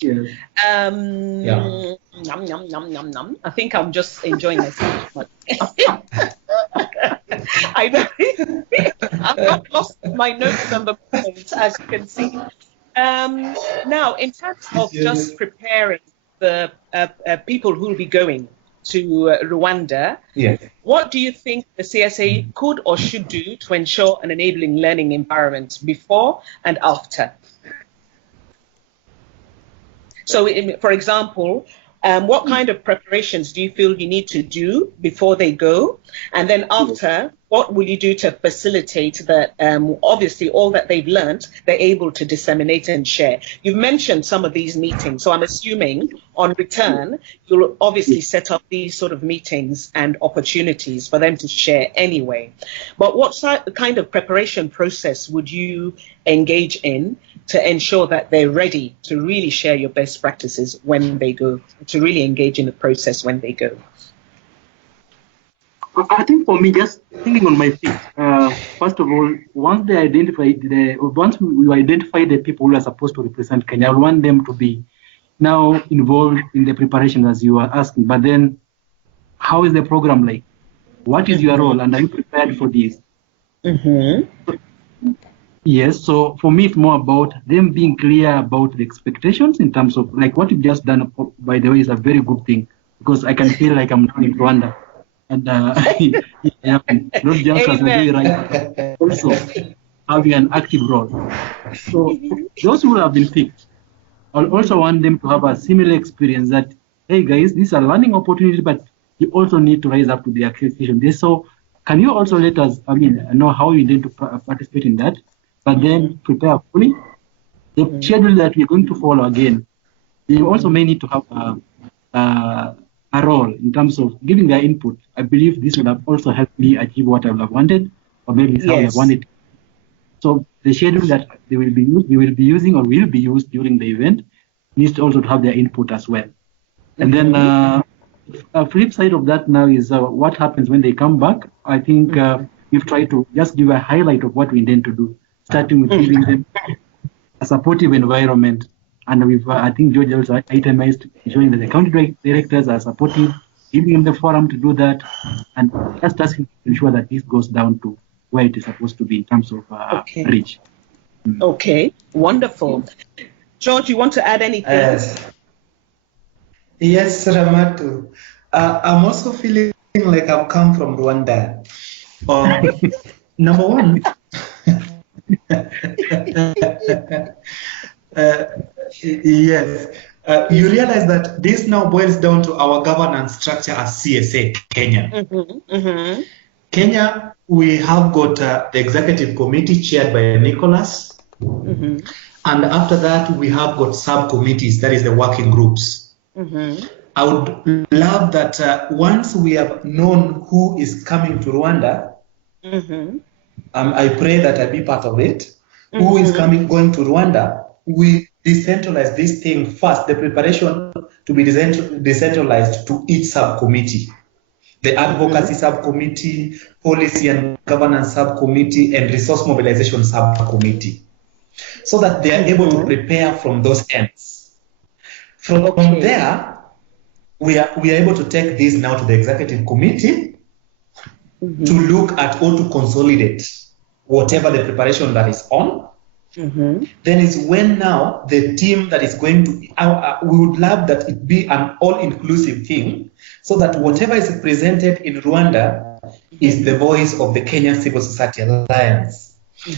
Yes. Yum, yum, yum, yum, yum. I think I'm just enjoying myself. I know. I've not lost my notes and the points, as you can see. Now, in terms of just preparing the people who will be going to Rwanda, what do you think the CSA could or should do to ensure an enabling learning environment before and after? So, for example, what kind of preparations do you feel you need to do before they go? And then after, what will you do to facilitate that, obviously, all that they've learned, they're able to disseminate and share? You've mentioned some of these meetings, so I'm assuming on return, you'll obviously set up these sort of meetings and opportunities for them to share anyway. But what kind of preparation process would you engage in to ensure that they're ready to really share your best practices when they go, to really engage in the process when they go? I think for me, just thinking on my feet, first of all, once we identify the people who are supposed to represent Kenya, I want them to be now involved in the preparation as you are asking. But then, how is the program like? What is your role, and are you prepared for this? Yes, so for me, it's more about them being clear about the expectations in terms of, like, what you've just done, by the way, is a very good thing, because I can feel like I'm doing in Rwanda. And not just as a very right, also having an active role. So those who have been picked, I also want them to have a similar experience that, hey guys, these are learning opportunities, but you also need to rise up to the accreditation. So can you also let us, know how you intend to participate in that, but then prepare fully? The schedule that we're going to follow again, they also may need to have a role in terms of giving their input. I believe this would have also helped me achieve what I would have wanted, or maybe how I have wanted. So the schedule that they will be using or will be used during the event needs to also have their input as well. And then a flip side of that now is what happens when they come back. I think we've tried to just give a highlight of what we intend to do, starting with giving them a supportive environment. And we've, I think George also itemized showing that the county directors are supportive, giving them the forum to do that, and just asking to ensure that this goes down to where it is supposed to be in terms of reach. Okay, wonderful. George, you want to add anything? Yes, Ramatu. I'm also feeling like I've come from Rwanda. Number one, yes, you realize that this now boils down to our governance structure as CSA Kenya. Kenya, we have got the executive committee chaired by Nicholas, and after that we have got subcommittees, that is the working groups. I would love that once we have known who is coming to Rwanda, I pray that I be part of it, who is going to Rwanda, we decentralize this thing first, the preparation to be decentralized to each subcommittee. the advocacy subcommittee, policy and governance subcommittee, and resource mobilization subcommittee, so that they are able to prepare from those ends. From there, we are able to take this now to the executive committee to look at or to consolidate whatever the preparation that is on. Then is when now the team that is going to, we would love that it be an all-inclusive thing, so that whatever is presented in Rwanda is the voice of the Kenya Civil Society Alliance.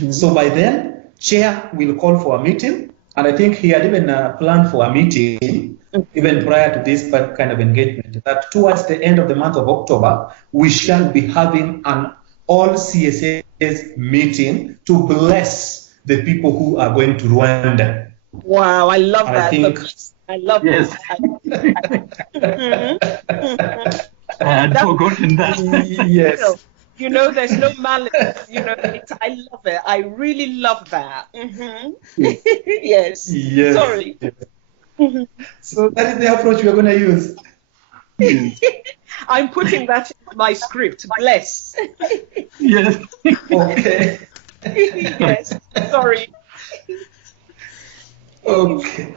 So by then, Chair will call for a meeting, and I think he had even planned for a meeting even prior to this kind of engagement, that towards the end of the month of October, we shall be having an all CSAs meeting to bless the people who are going to Rwanda. Wow, I love that. I love yes. I had forgotten that. Yes. You know, there's no malice. You know, I love it. I really love that. Yes. Yes. Sorry. So that is the approach we are going to use. I'm putting that in my script. Bless. Yes. Okay. Yes. Sorry. Okay.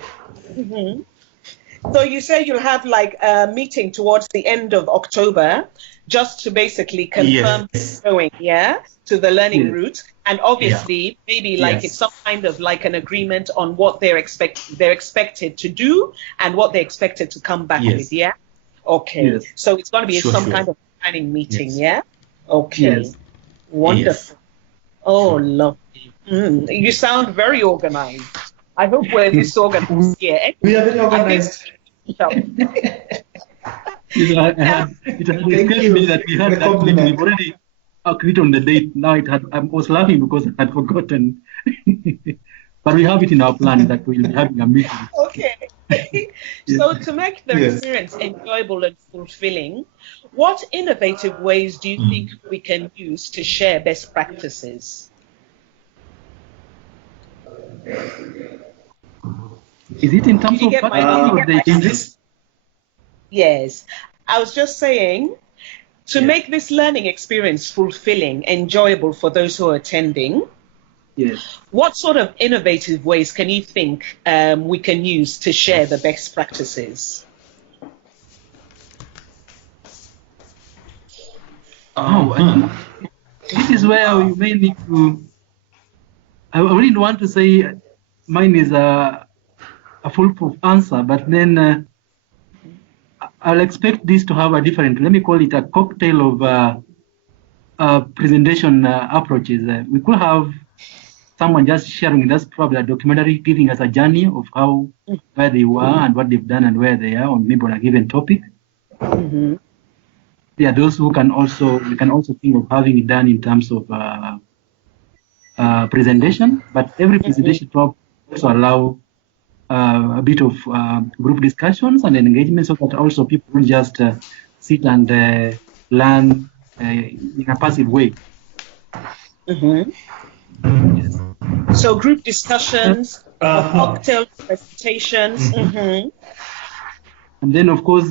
So you say you'll have like a meeting towards the end of October, just to basically confirm going, to the learning route, and obviously maybe like it's some kind of like an agreement on what they're expected to do and what they're expected to come back with. Okay. So it's going to be some kind of planning meeting. Okay. Wonderful. Oh, lovely. You sound very organized. I hope we're disorganized here. We are very organized. It had escaped me that we had that meeting. We've already agreed on the date. Now I was laughing because I had forgotten. But we have it in our plan that we'll be having a meeting. Okay. So to make the experience enjoyable and fulfilling, what innovative ways do you think we can use to share best practices? Is it in terms of this? Yes. I was just saying, to make this learning experience fulfilling, enjoyable for those who are attending, what sort of innovative ways can you think we can use to share the best practices? This is where we may need to. I really want to say mine is a foolproof answer, but then I'll expect this to have a different, let me call it a cocktail of presentation approaches. We could have someone just sharing with us probably a documentary, giving us a journey of where they were and what they've done and where they are on maybe on a given topic. There are those who we can also think of having it done in terms of presentation, but every presentation probably also allow a bit of group discussions and engagement, so that also people don't just sit and learn in a passive way. So group discussions, cocktail presentations. And then, of course,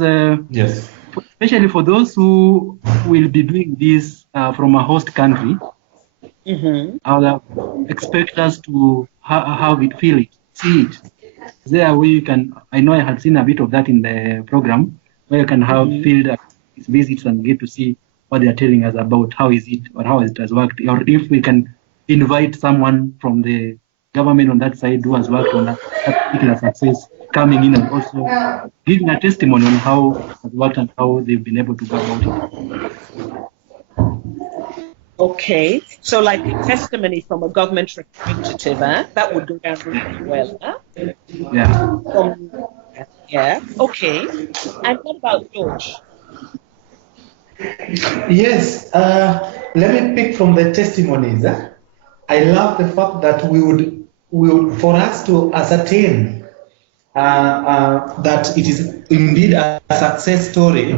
especially for those who will be doing this from a host country, I would expect us to have it, feel it, see it. There where you can, I know I had seen a bit of that in the program, where you can have field visits and get to see what they are telling us about how is it or how it has worked, or if we can invite someone from the government on that side who has worked on that particular success, coming in and also giving a testimony on how it has worked and how they've been able to go about it. Okay, so like a testimony from a government representative, that would go down really well. Okay. And what about George? Yes, let me pick from the testimonies. I love the fact that we would for us to ascertain that it is indeed a success story.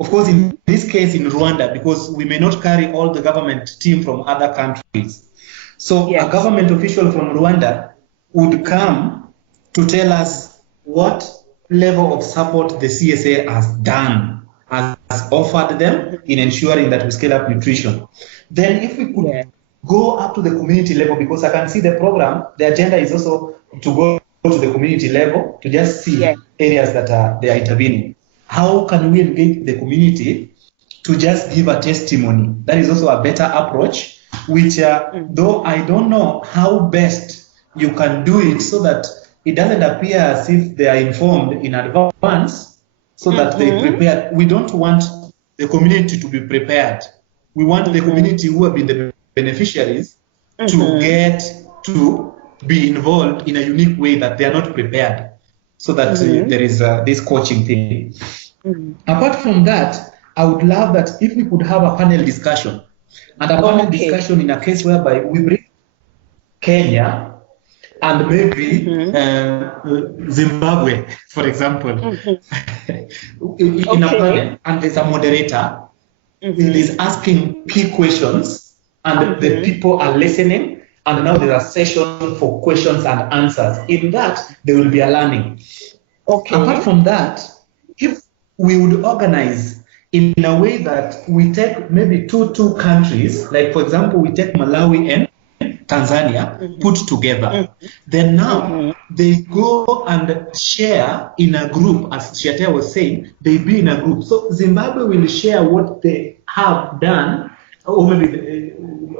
Of course, in this case in Rwanda, because we may not carry all the government team from other countries. So a government official from Rwanda would come to tell us what level of support the CSA has done has offered them in ensuring that we scale up nutrition. Then if we could go up to the community level, because I can see the program, the agenda is also to go to the community level to just see areas that they are intervening. How can we engage the community to just give a testimony? That is also a better approach, which though I don't know how best you can do it so that it doesn't appear as if they are informed in advance, so that they prepare. We don't want the community to be prepared. We want the community who have been the beneficiaries to get to be involved in a unique way that they are not prepared, so that there is this coaching thing. Apart from that, I would love that if we could have a panel discussion, and a panel discussion in a case whereby we bring Kenya and maybe Zimbabwe, for example, in a panel, and there's a moderator who is asking key questions, and the people are listening, and now there's a session for questions and answers. In that, there will be a learning. Apart from that, if we would organize in a way that we take maybe two countries, like for example, we take Malawi and Tanzania, put together. Then now they go and share in a group, as Shiateya was saying, they be in a group. So Zimbabwe will share what they have done, or maybe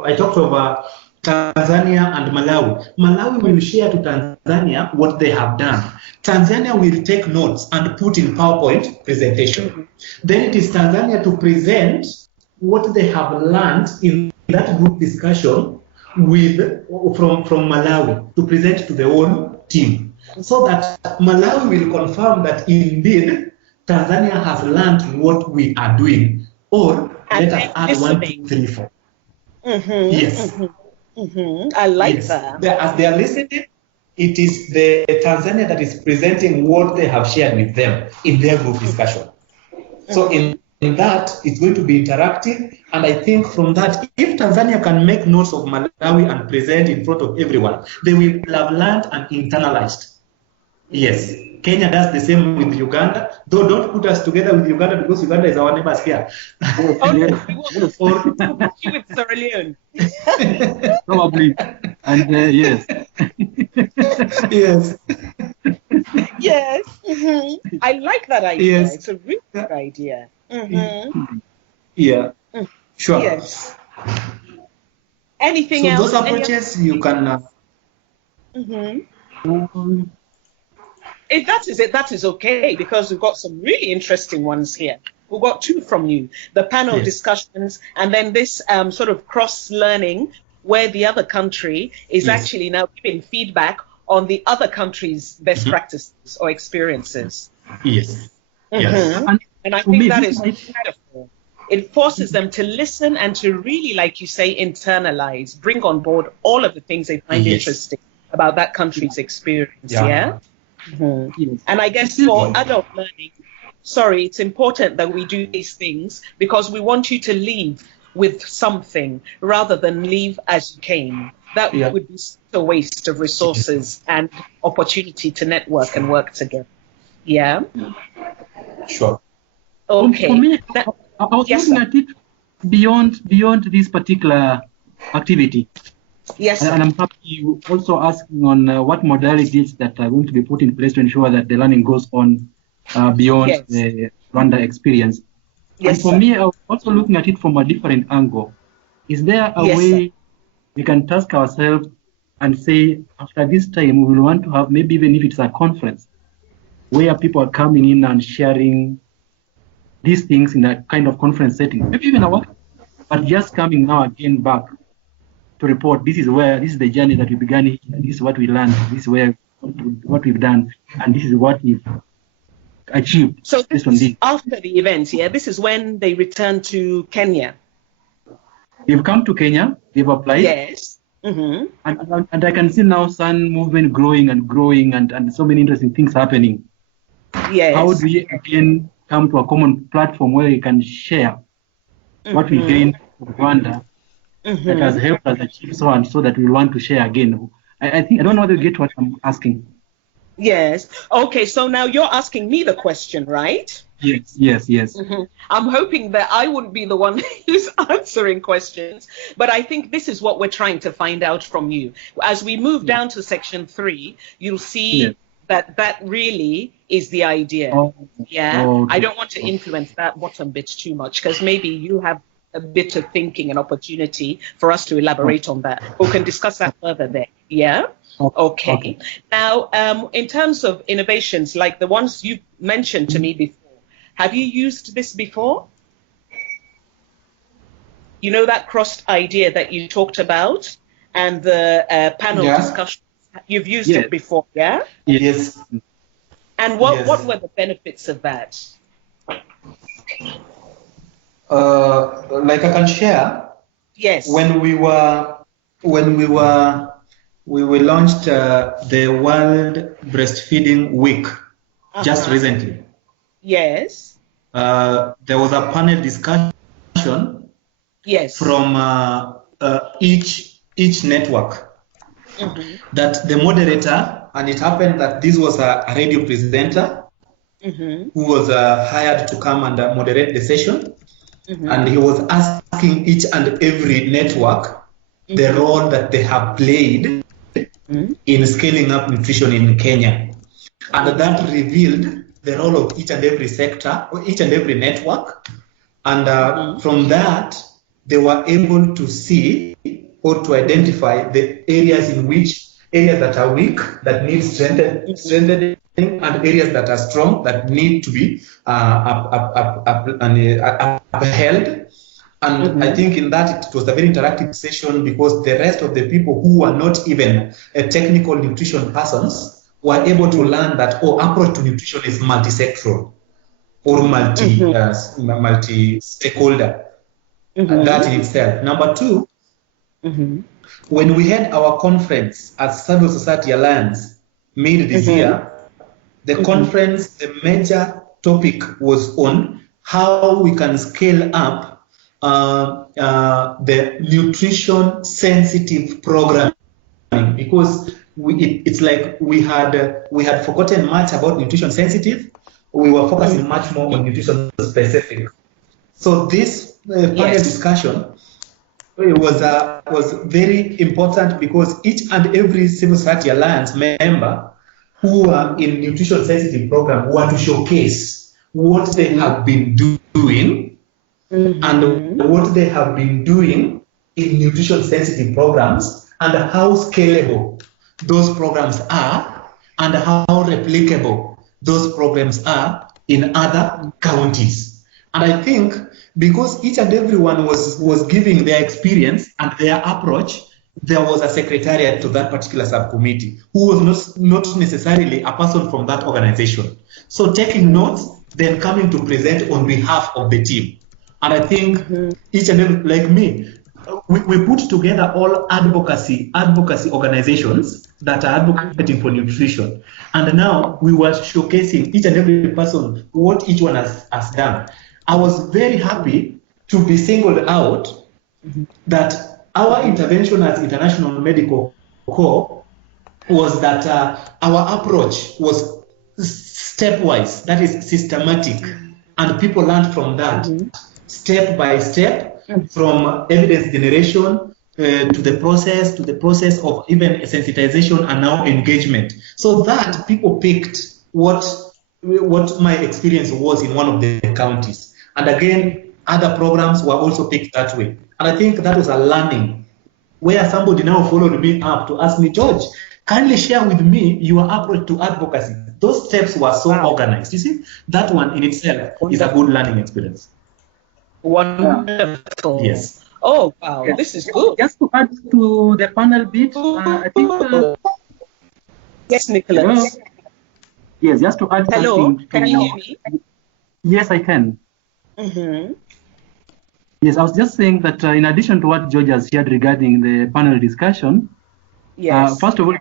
I talked about Tanzania and Malawi. Malawi will share to Tanzania what they have done. Tanzania will take notes and put in PowerPoint presentation. Then it is Tanzania to present what they have learned in that group discussion from Malawi, to present to the whole team, so that Malawi will confirm that indeed Tanzania has learned what we are doing, or let us add 1, 2, 3, 4. Yes. I like that. As they are listening, it is the Tanzania that is presenting what they have shared with them in their group discussion. So in that, it's going to be interactive, and I think from that, if Tanzania can make notes of Malawi and present in front of everyone, they will have learned and internalized. Yes, Kenya does the same with Uganda, though don't put us together with Uganda, because Uganda is our neighbors here. Or with Sierra Leone. Probably. And yes. Yes. Yes. I like that idea. Yes. It's a really good idea. Yeah. Sure. Yes. Anything else? So those approaches you can. If that is it, that is okay, because we've got some really interesting ones here. We've got 2 from you, the panel discussions, and then this sort of cross-learning where the other country is actually now giving feedback on the other country's best practices or experiences. Yes. Yes. And I think that is wonderful. It forces them to listen and to really, like you say, internalize, bring on board all of the things they find interesting about that country's experience. And I guess for adult learning, it's important that we do these things, because we want you to leave with something rather than leave as you came. That would be a waste of resources and opportunity to network and work together. Yeah? Sure. Okay. For me, I was looking at it beyond this particular activity. Yes. And I'm happy you also asking on what modalities that are going to be put in place to ensure that the learning goes on beyond the Rwanda experience. Yes, and for me, I was also looking at it from a different angle. Is there a way we can task ourselves and say, after this time, we will want to have, maybe even if it's a conference, where people are coming in and sharing these things in a kind of conference setting, maybe even a work, but just coming now again back to report, this is the journey that we began, and this is what we learned, this is what we've done, and this is what we've achieved. So this is after the event, this is when they return to Kenya. They've come to Kenya, they've applied. Yes. And I can see now Sun movement growing and so many interesting things happening. Yes. How do we again come to a common platform where we can share what we gained from Rwanda that has helped us achieve so that we want to share again? I think I don't know whether you get what I'm asking. Yes. Okay, so now you're asking me the question, right? Yes. I'm hoping that I wouldn't be the one who's answering questions, but I think this is what we're trying to find out from you. As we move down to section 3, you'll see that really is the idea. I don't want to influence that bottom bit too much, because maybe you have a bit of thinking and opportunity for us to elaborate on that. We can discuss that further there. Yeah? Okay. Now, in terms of innovations, like the ones you mentioned to me before, have you used this before? You know, that crossed idea that you talked about and the panel discussion. You've used it before, yeah? Yes. And what were the benefits of that? Like I can share. Yes. When we launched the World Breastfeeding Week just recently. Yes. There was a panel discussion. Yes. From each network. That the moderator, and it happened that this was a radio presenter who was hired to come and moderate the session, and he was asking each and every network the role that they have played in scaling up nutrition in Kenya, and that revealed the role of each and every sector, or each and every network, and from that they were able to see or to identify the areas that are weak, that need strengthening, and areas that are strong, that need to be upheld. And I think in that it was a very interactive session, because the rest of the people who were not even technical nutrition persons were able to learn that approach to nutrition is multi-sectoral or multi-stakeholder. That in itself. Number 2, when we had our conference at Civil Society Alliance mid this year, the conference, the major topic was on how we can scale up the nutrition sensitive programming, because it's like we had forgotten much about nutrition sensitive. We were focusing much more on nutrition specific. So this panel discussion was very important, because each and every Civil Society Alliance member who are in nutrition sensitive program were to showcase what they have been doing and what they have been doing in nutrition sensitive programs, and how scalable those programs are, and how replicable those programs are in other counties. And I think because each and everyone was giving their experience and their approach, there was a secretariat to that particular subcommittee who was not necessarily a person from that organization. So taking notes, then coming to present on behalf of the team. And I think each and every, like me, we put together all advocacy organizations that are advocating for nutrition. And now we were showcasing each and every person what each one has done. I was very happy to be singled out that our intervention as International Medical Corps was that our approach was stepwise, that is systematic, and people learned from that step by step, from evidence generation to the process of even sensitization and now engagement, so that people picked what my experience was in one of the counties. And again, other programs were also picked that way. And I think that was a learning where somebody now followed me up to ask me, George, kindly share with me your approach to advocacy. Those steps were so organized. You see, that one in itself is a good learning experience. Wonderful. Yes. Oh, wow. Yes. This is good. Just to add to the panel bit, I think... yes, Nicholas. Yes, just to add something. Can you hear me? Yes, I can. Yes, I was just saying that in addition to what George has shared regarding the panel discussion, first of all,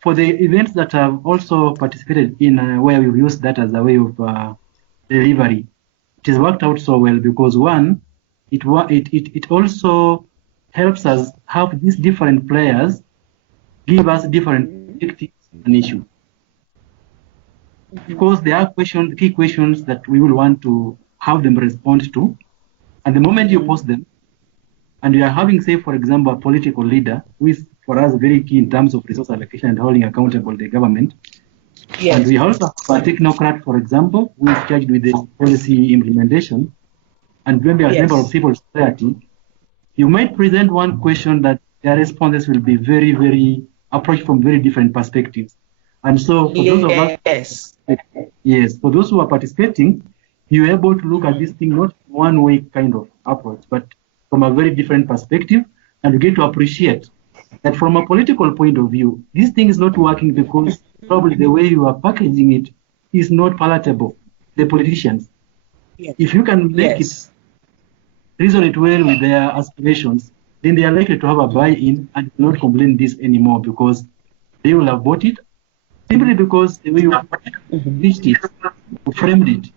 for the events that I've also participated in where we've used that as a way of delivery, it has worked out so well because one, it also helps us have these different players give us different perspectives on an issue. because there are questions, key questions that we will want to have them respond to. And the moment you post them, and you are having, say, for example, a political leader who is, for us, very key in terms of resource allocation and holding accountable the government. Yes. And we also have a technocrat, for example, who is charged with the policy implementation. And maybe as a member of civil society, you might present one question that their responses will be very, very approached from very different perspectives. And so for those of us, for those who are participating, you're able to look at this thing not one way kind of approach, but from a very different perspective, and you get to appreciate that from a political point of view, this thing is not working because probably the way you are packaging it is not palatable. The politicians, if you can make it resonate well with their aspirations, then they are likely to have a buy-in and not complain this anymore because they will have bought it simply because the way you pitched it, framed it,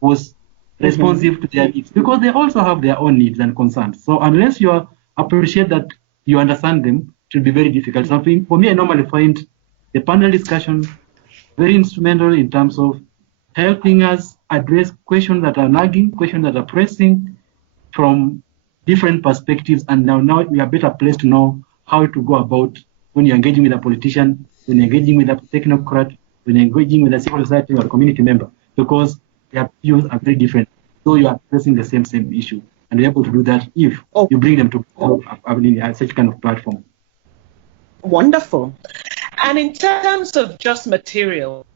was responsive to their needs, because they also have their own needs and concerns. So unless you appreciate that you understand them, it will be very difficult. So for me, I normally find the panel discussion very instrumental in terms of helping us address questions that are nagging, questions that are pressing from different perspectives. And now we are better placed to know how to go about when you're engaging with a politician, when you're engaging with a technocrat, when you're engaging with a civil society or community member, because their views are very different. So you are addressing the same issue. And you're able to do that if you bring them to such kind of platform. Wonderful. And in terms of just materials,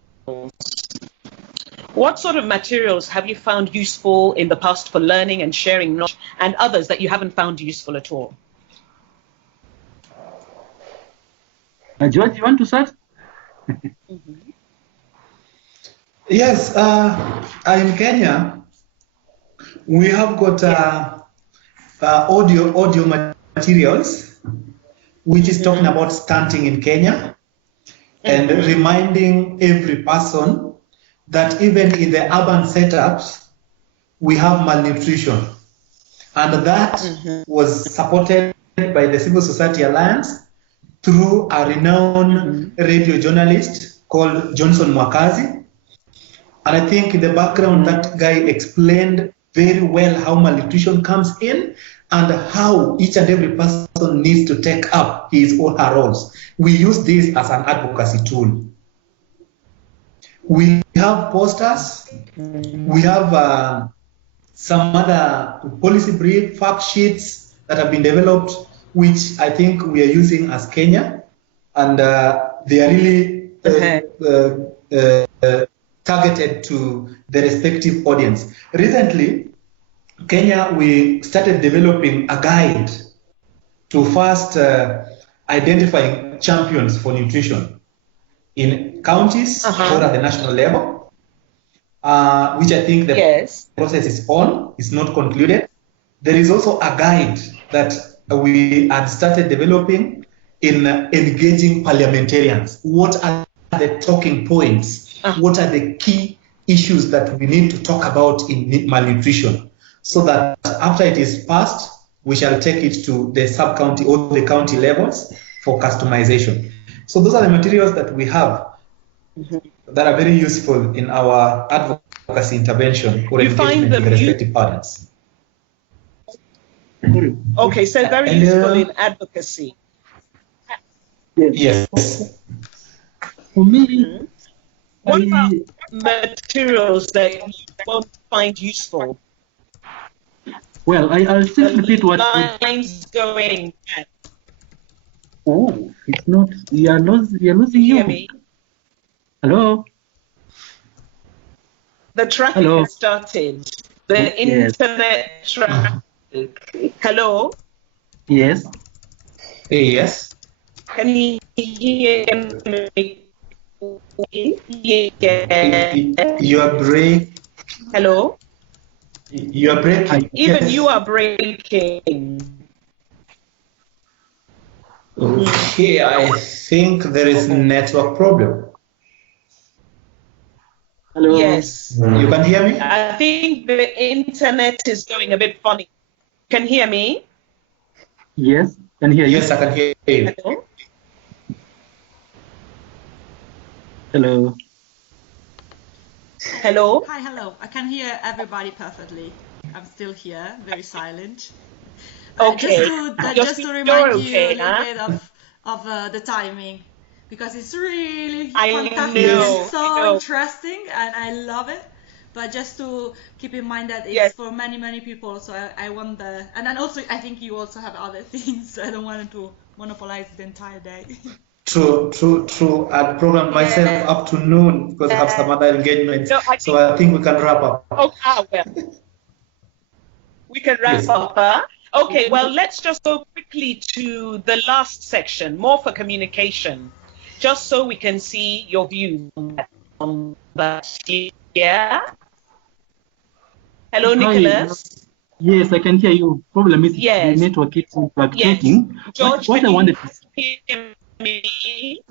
what sort of materials have you found useful in the past for learning and sharing knowledge, and others that you haven't found useful at all? George, you want to start? Yes, in Kenya, we have got audio materials, which is talking about stunting in Kenya, and reminding every person that even in the urban setups, we have malnutrition. And that was supported by the Civil Society Alliance through a renowned radio journalist called Johnson Mwakazi. And I think in the background, that guy explained very well how malnutrition comes in and how each and every person needs to take up his or her roles. We use this as an advocacy tool. We have posters, we have some other policy brief, fact sheets that have been developed, which I think we are using as Kenya, and they are really targeted to the respective audience. Recently, Kenya, we started developing a guide to first identifying champions for nutrition in counties or at the national level, which I think the process is on, is not concluded. There is also a guide that we had started developing in engaging parliamentarians. What are the talking points? What are the key issues that we need to talk about in malnutrition? So that after it is passed, we shall take it to the sub-county or the county levels for customization. So those are the materials that we have that are very useful in our advocacy intervention or engagement with the respective partners. Okay, so very useful in advocacy. Yes. For me, what about materials that you won't find useful? Well, I'll still repeat what lines going. Oh, it's not. We are losing you. Hear me? Hello. The traffic has started. The internet traffic. Hello. Yes. Yes. Can you hear me? You are breaking. Hello. You are breaking. Even you are breaking. Okay, I think there is a network problem. Hello. Yes. You can hear me? I think the internet is going a bit funny. Can you hear me? Yes, can hear you. Yes, I can hear you. Hello. Hello. Hello? Hi, hello. I can hear everybody perfectly. I'm still here, very silent. Okay. Just to remind you okay, a little bit of the timing, because it's really I fantastic know, and so interesting, and I love it. But just to keep in mind that it's for many, many people, so I want and then also I think you also have other things, so I don't want to monopolize the entire day. True. I'd programmed myself up to noon because I have some other engagements. No, I think we can wrap up. Oh, well. We can wrap up, huh? Okay, well, let's just go quickly to the last section, more for communication, just so we can see your views on that. Yeah? Hello, Nicholas? Yes, I can hear you. Problem is the network keeps fluctuating. Yes. George, what I wanted to hear me?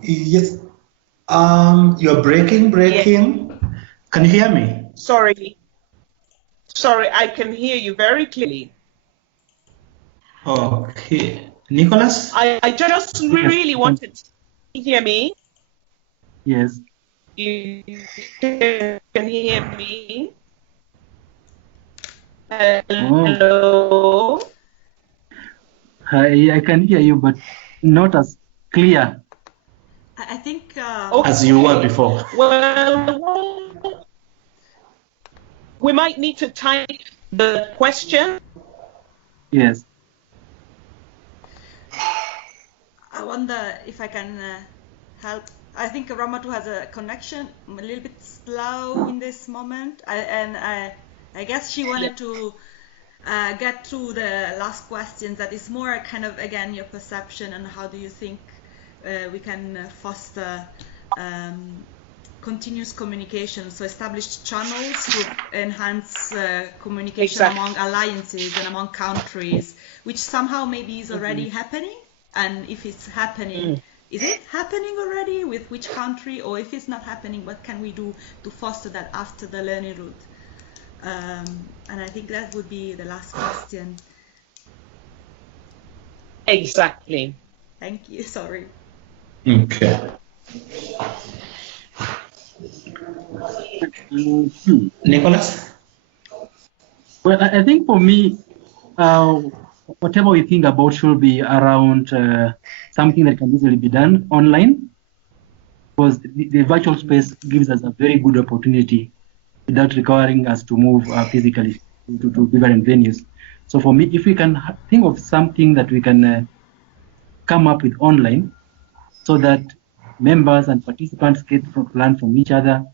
Yes. You're breaking. Yeah. Can you hear me? Sorry, I can hear you very clearly. Okay. Nicholas? I just really wanted to hear me. Yes. You can hear me? Hello? I can hear you, but not as clear. I think... As you were before. Well, we might need to type the question. Yes. I wonder if I can help. I think Ramatu has a connection a little bit slow in this moment, and I guess she wanted to get to the last questions. That is more kind of, again, your perception and how do you think we can foster continuous communication, so established channels to enhance communication among alliances and among countries, which somehow maybe is already happening. And if it's happening, is it happening already with which country? Or if it's not happening, what can we do to foster that after the learning route? And I think that would be the last question. Exactly. Thank you. Sorry. Okay. Nicholas? Well, I think for me, whatever we think about should be around something that can easily be done online, because the virtual space gives us a very good opportunity without requiring us to move physically to different venues. So for me, if we can think of something that we can come up with online, so that members and participants get to learn from each other,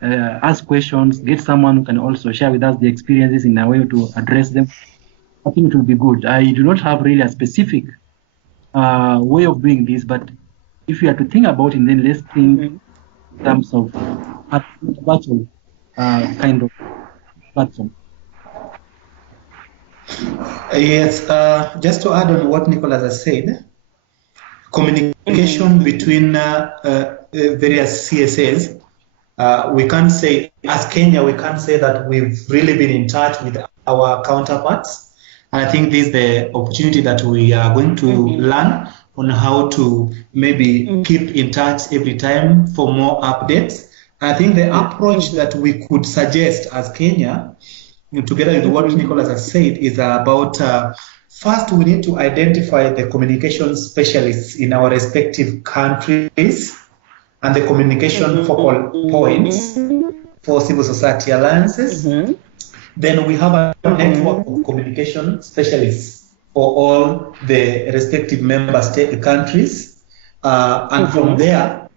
ask questions, get someone who can also share with us the experiences in a way to address them, I think it will be good. I do not have really a specific way of doing this, but if you are to think about it, then let's think in terms of a virtual kind of platform. Yes, just to add on what Nicholas has said, communication between various CSAs, we can't say, as Kenya, we can't say that we've really been in touch with our counterparts. And I think this is the opportunity that we are going to learn on how to maybe keep in touch every time for more updates. I think the approach that we could suggest as Kenya, together with what Nicholas has said, is about first we need to identify the communication specialists in our respective countries and the communication focal points for civil society alliances. Then we have a network of communication specialists for all the respective member state countries. And from there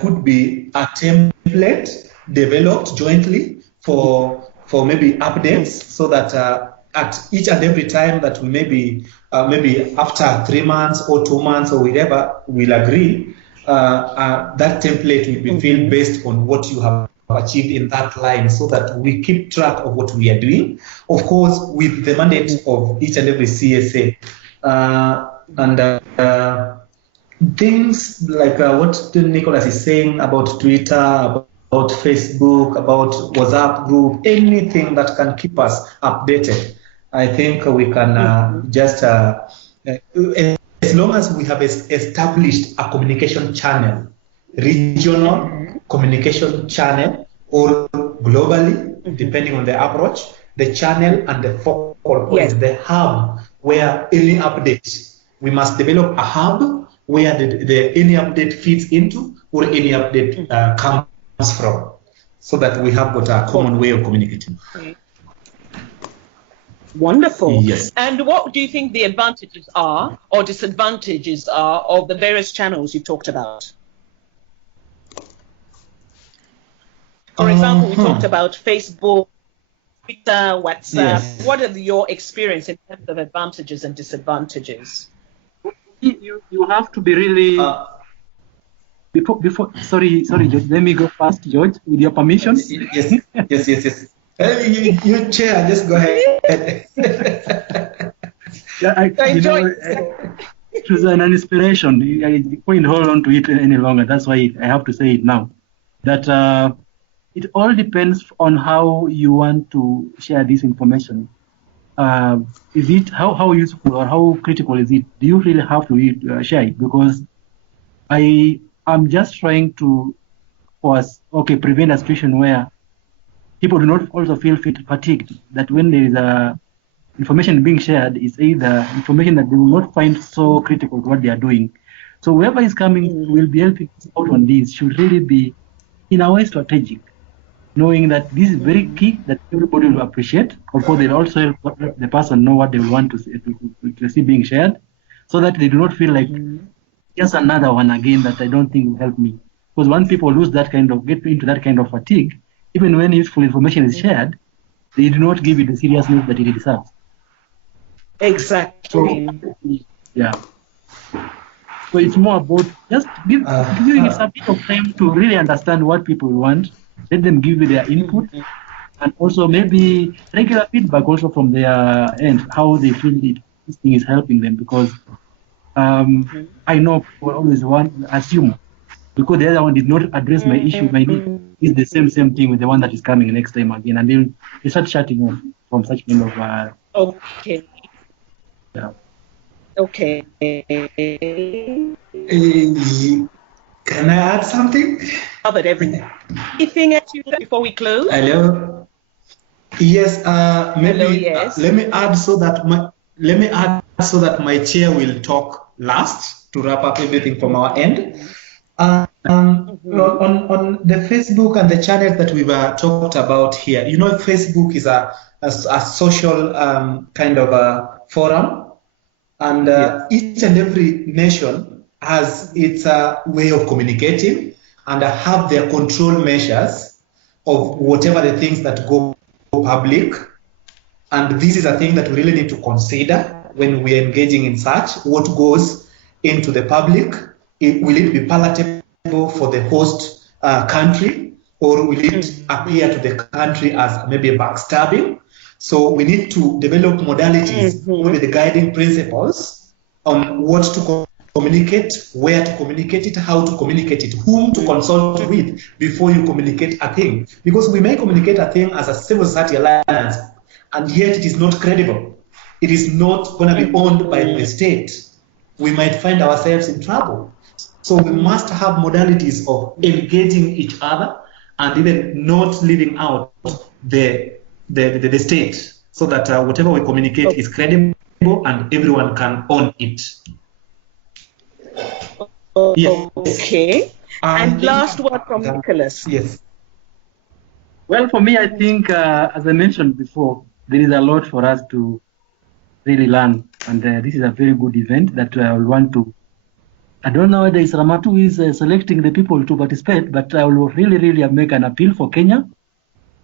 could be a template developed jointly for maybe updates, so that at each and every time that we maybe after 3 months or 2 months or whatever we'll agree, that template will be filled based on what you have achieved in that line, so that we keep track of what we are doing, of course with the mandate of each and every CSA. Things like what Nicholas is saying about Twitter, about Facebook, about WhatsApp group, anything that can keep us updated, I think we can just, as long as we have established a communication channel, regional communication channel, or globally, depending on the approach, the channel and the focal point, the hub where any update, we must develop a hub where any update feeds into or any update comes from, so that we have got a common way of communicating. Wonderful. Yes. And what do you think the advantages are or disadvantages are of the various channels you talked about? For example, we talked about Facebook, Twitter, WhatsApp. Yes. What are your experience in terms of advantages and disadvantages? You have to be really before. Sorry, George. Let me go first, George, with your permission. Yes. You chair, just go ahead. It was an inspiration. I couldn't hold on to it any longer. That's why I have to say it now. That it all depends on how you want to share this information. Is it how useful or how critical is it? Do you really have to share it? Because I am just trying to prevent a situation where people do not also feel fatigued, that when there is information being shared, it's either information that they will not find so critical to what they are doing. So whoever is coming will be helping us out on this should really be, in a way, strategic, knowing that this is very key, that everybody will appreciate. Of course, they'll also help the person know what they want to see being shared, so that they do not feel like just another one again that I don't think will help me. Because when people get into that kind of fatigue, even when useful information is shared, they do not give it the seriousness that it deserves. Exactly. So it's more about just giving it a bit of time to really understand what people want. Let them give you their input, and also maybe regular feedback also from their end, how they feel this thing is helping them. Because I know people always want to assume, because the other one did not address my issue, my need is the same thing with the one that is coming next time again, and they start shutting off from such kind of. Okay. Yeah. Okay. Can I add something? Covered everything. Anything else before we close? Hello. Yes. Maybe. Hello, yes. Let me add so that my chair will talk last to wrap up everything from our end. On the Facebook and the channels that we've talked about here, Facebook is a social kind of a forum, and each and every nation has its way of communicating and have their control measures of whatever the things that go public. And this is a thing that we really need to consider when we are engaging in such. What goes into the public, will it be palatable for the host country, or will it appear to the country as maybe a backstabbing? So we need to develop modalities, maybe the guiding principles on what to communicate, where to communicate it, how to communicate it, whom to consult with before you communicate a thing. Because we may communicate a thing as a civil society alliance, and yet it is not credible. It is not going to be owned by the state. We might find ourselves in trouble. So we must have modalities of engaging each other and even not leaving out the state, so that whatever we communicate is credible and everyone can own it. Yes. Okay. And last word from Nicholas. Yes. Well, for me, I think, as I mentioned before, there is a lot for us to really learn. And this is a very good event that I will want to. I don't know whether it's Ramatu who is selecting the people to participate, but I will really make an appeal for Kenya.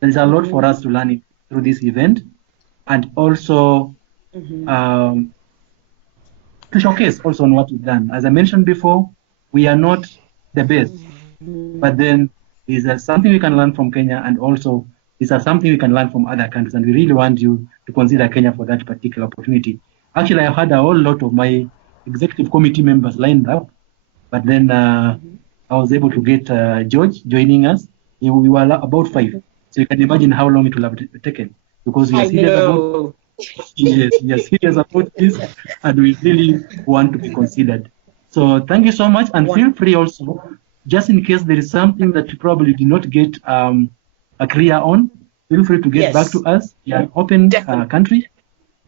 There is a lot for us to learn through this event. And also to showcase also on what we've done. As I mentioned before, we are not the best, but then there's something we can learn from Kenya, and also is something we can learn from other countries, and we really want you to consider Kenya for that particular opportunity. Actually, I had a whole lot of my executive committee members lined up, but then I was able to get George joining us. We were about 5, so you can imagine how long it will have taken, because we are serious about this, and we really want to be considered. So thank you so much, and feel free also just in case there is something that you probably did not get a clear on, feel free to get back to us. We are an open country.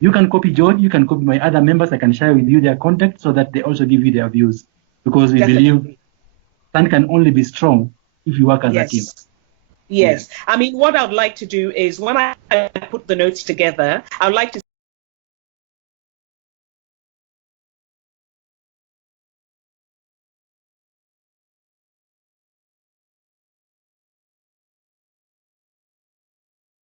You can copy George, you can copy my other members. I can share with you their contact so that they also give you their views, because we believe SAN can only be strong if you work as a team. Yes. I mean, what I would like to do is when I put the notes together, I would like to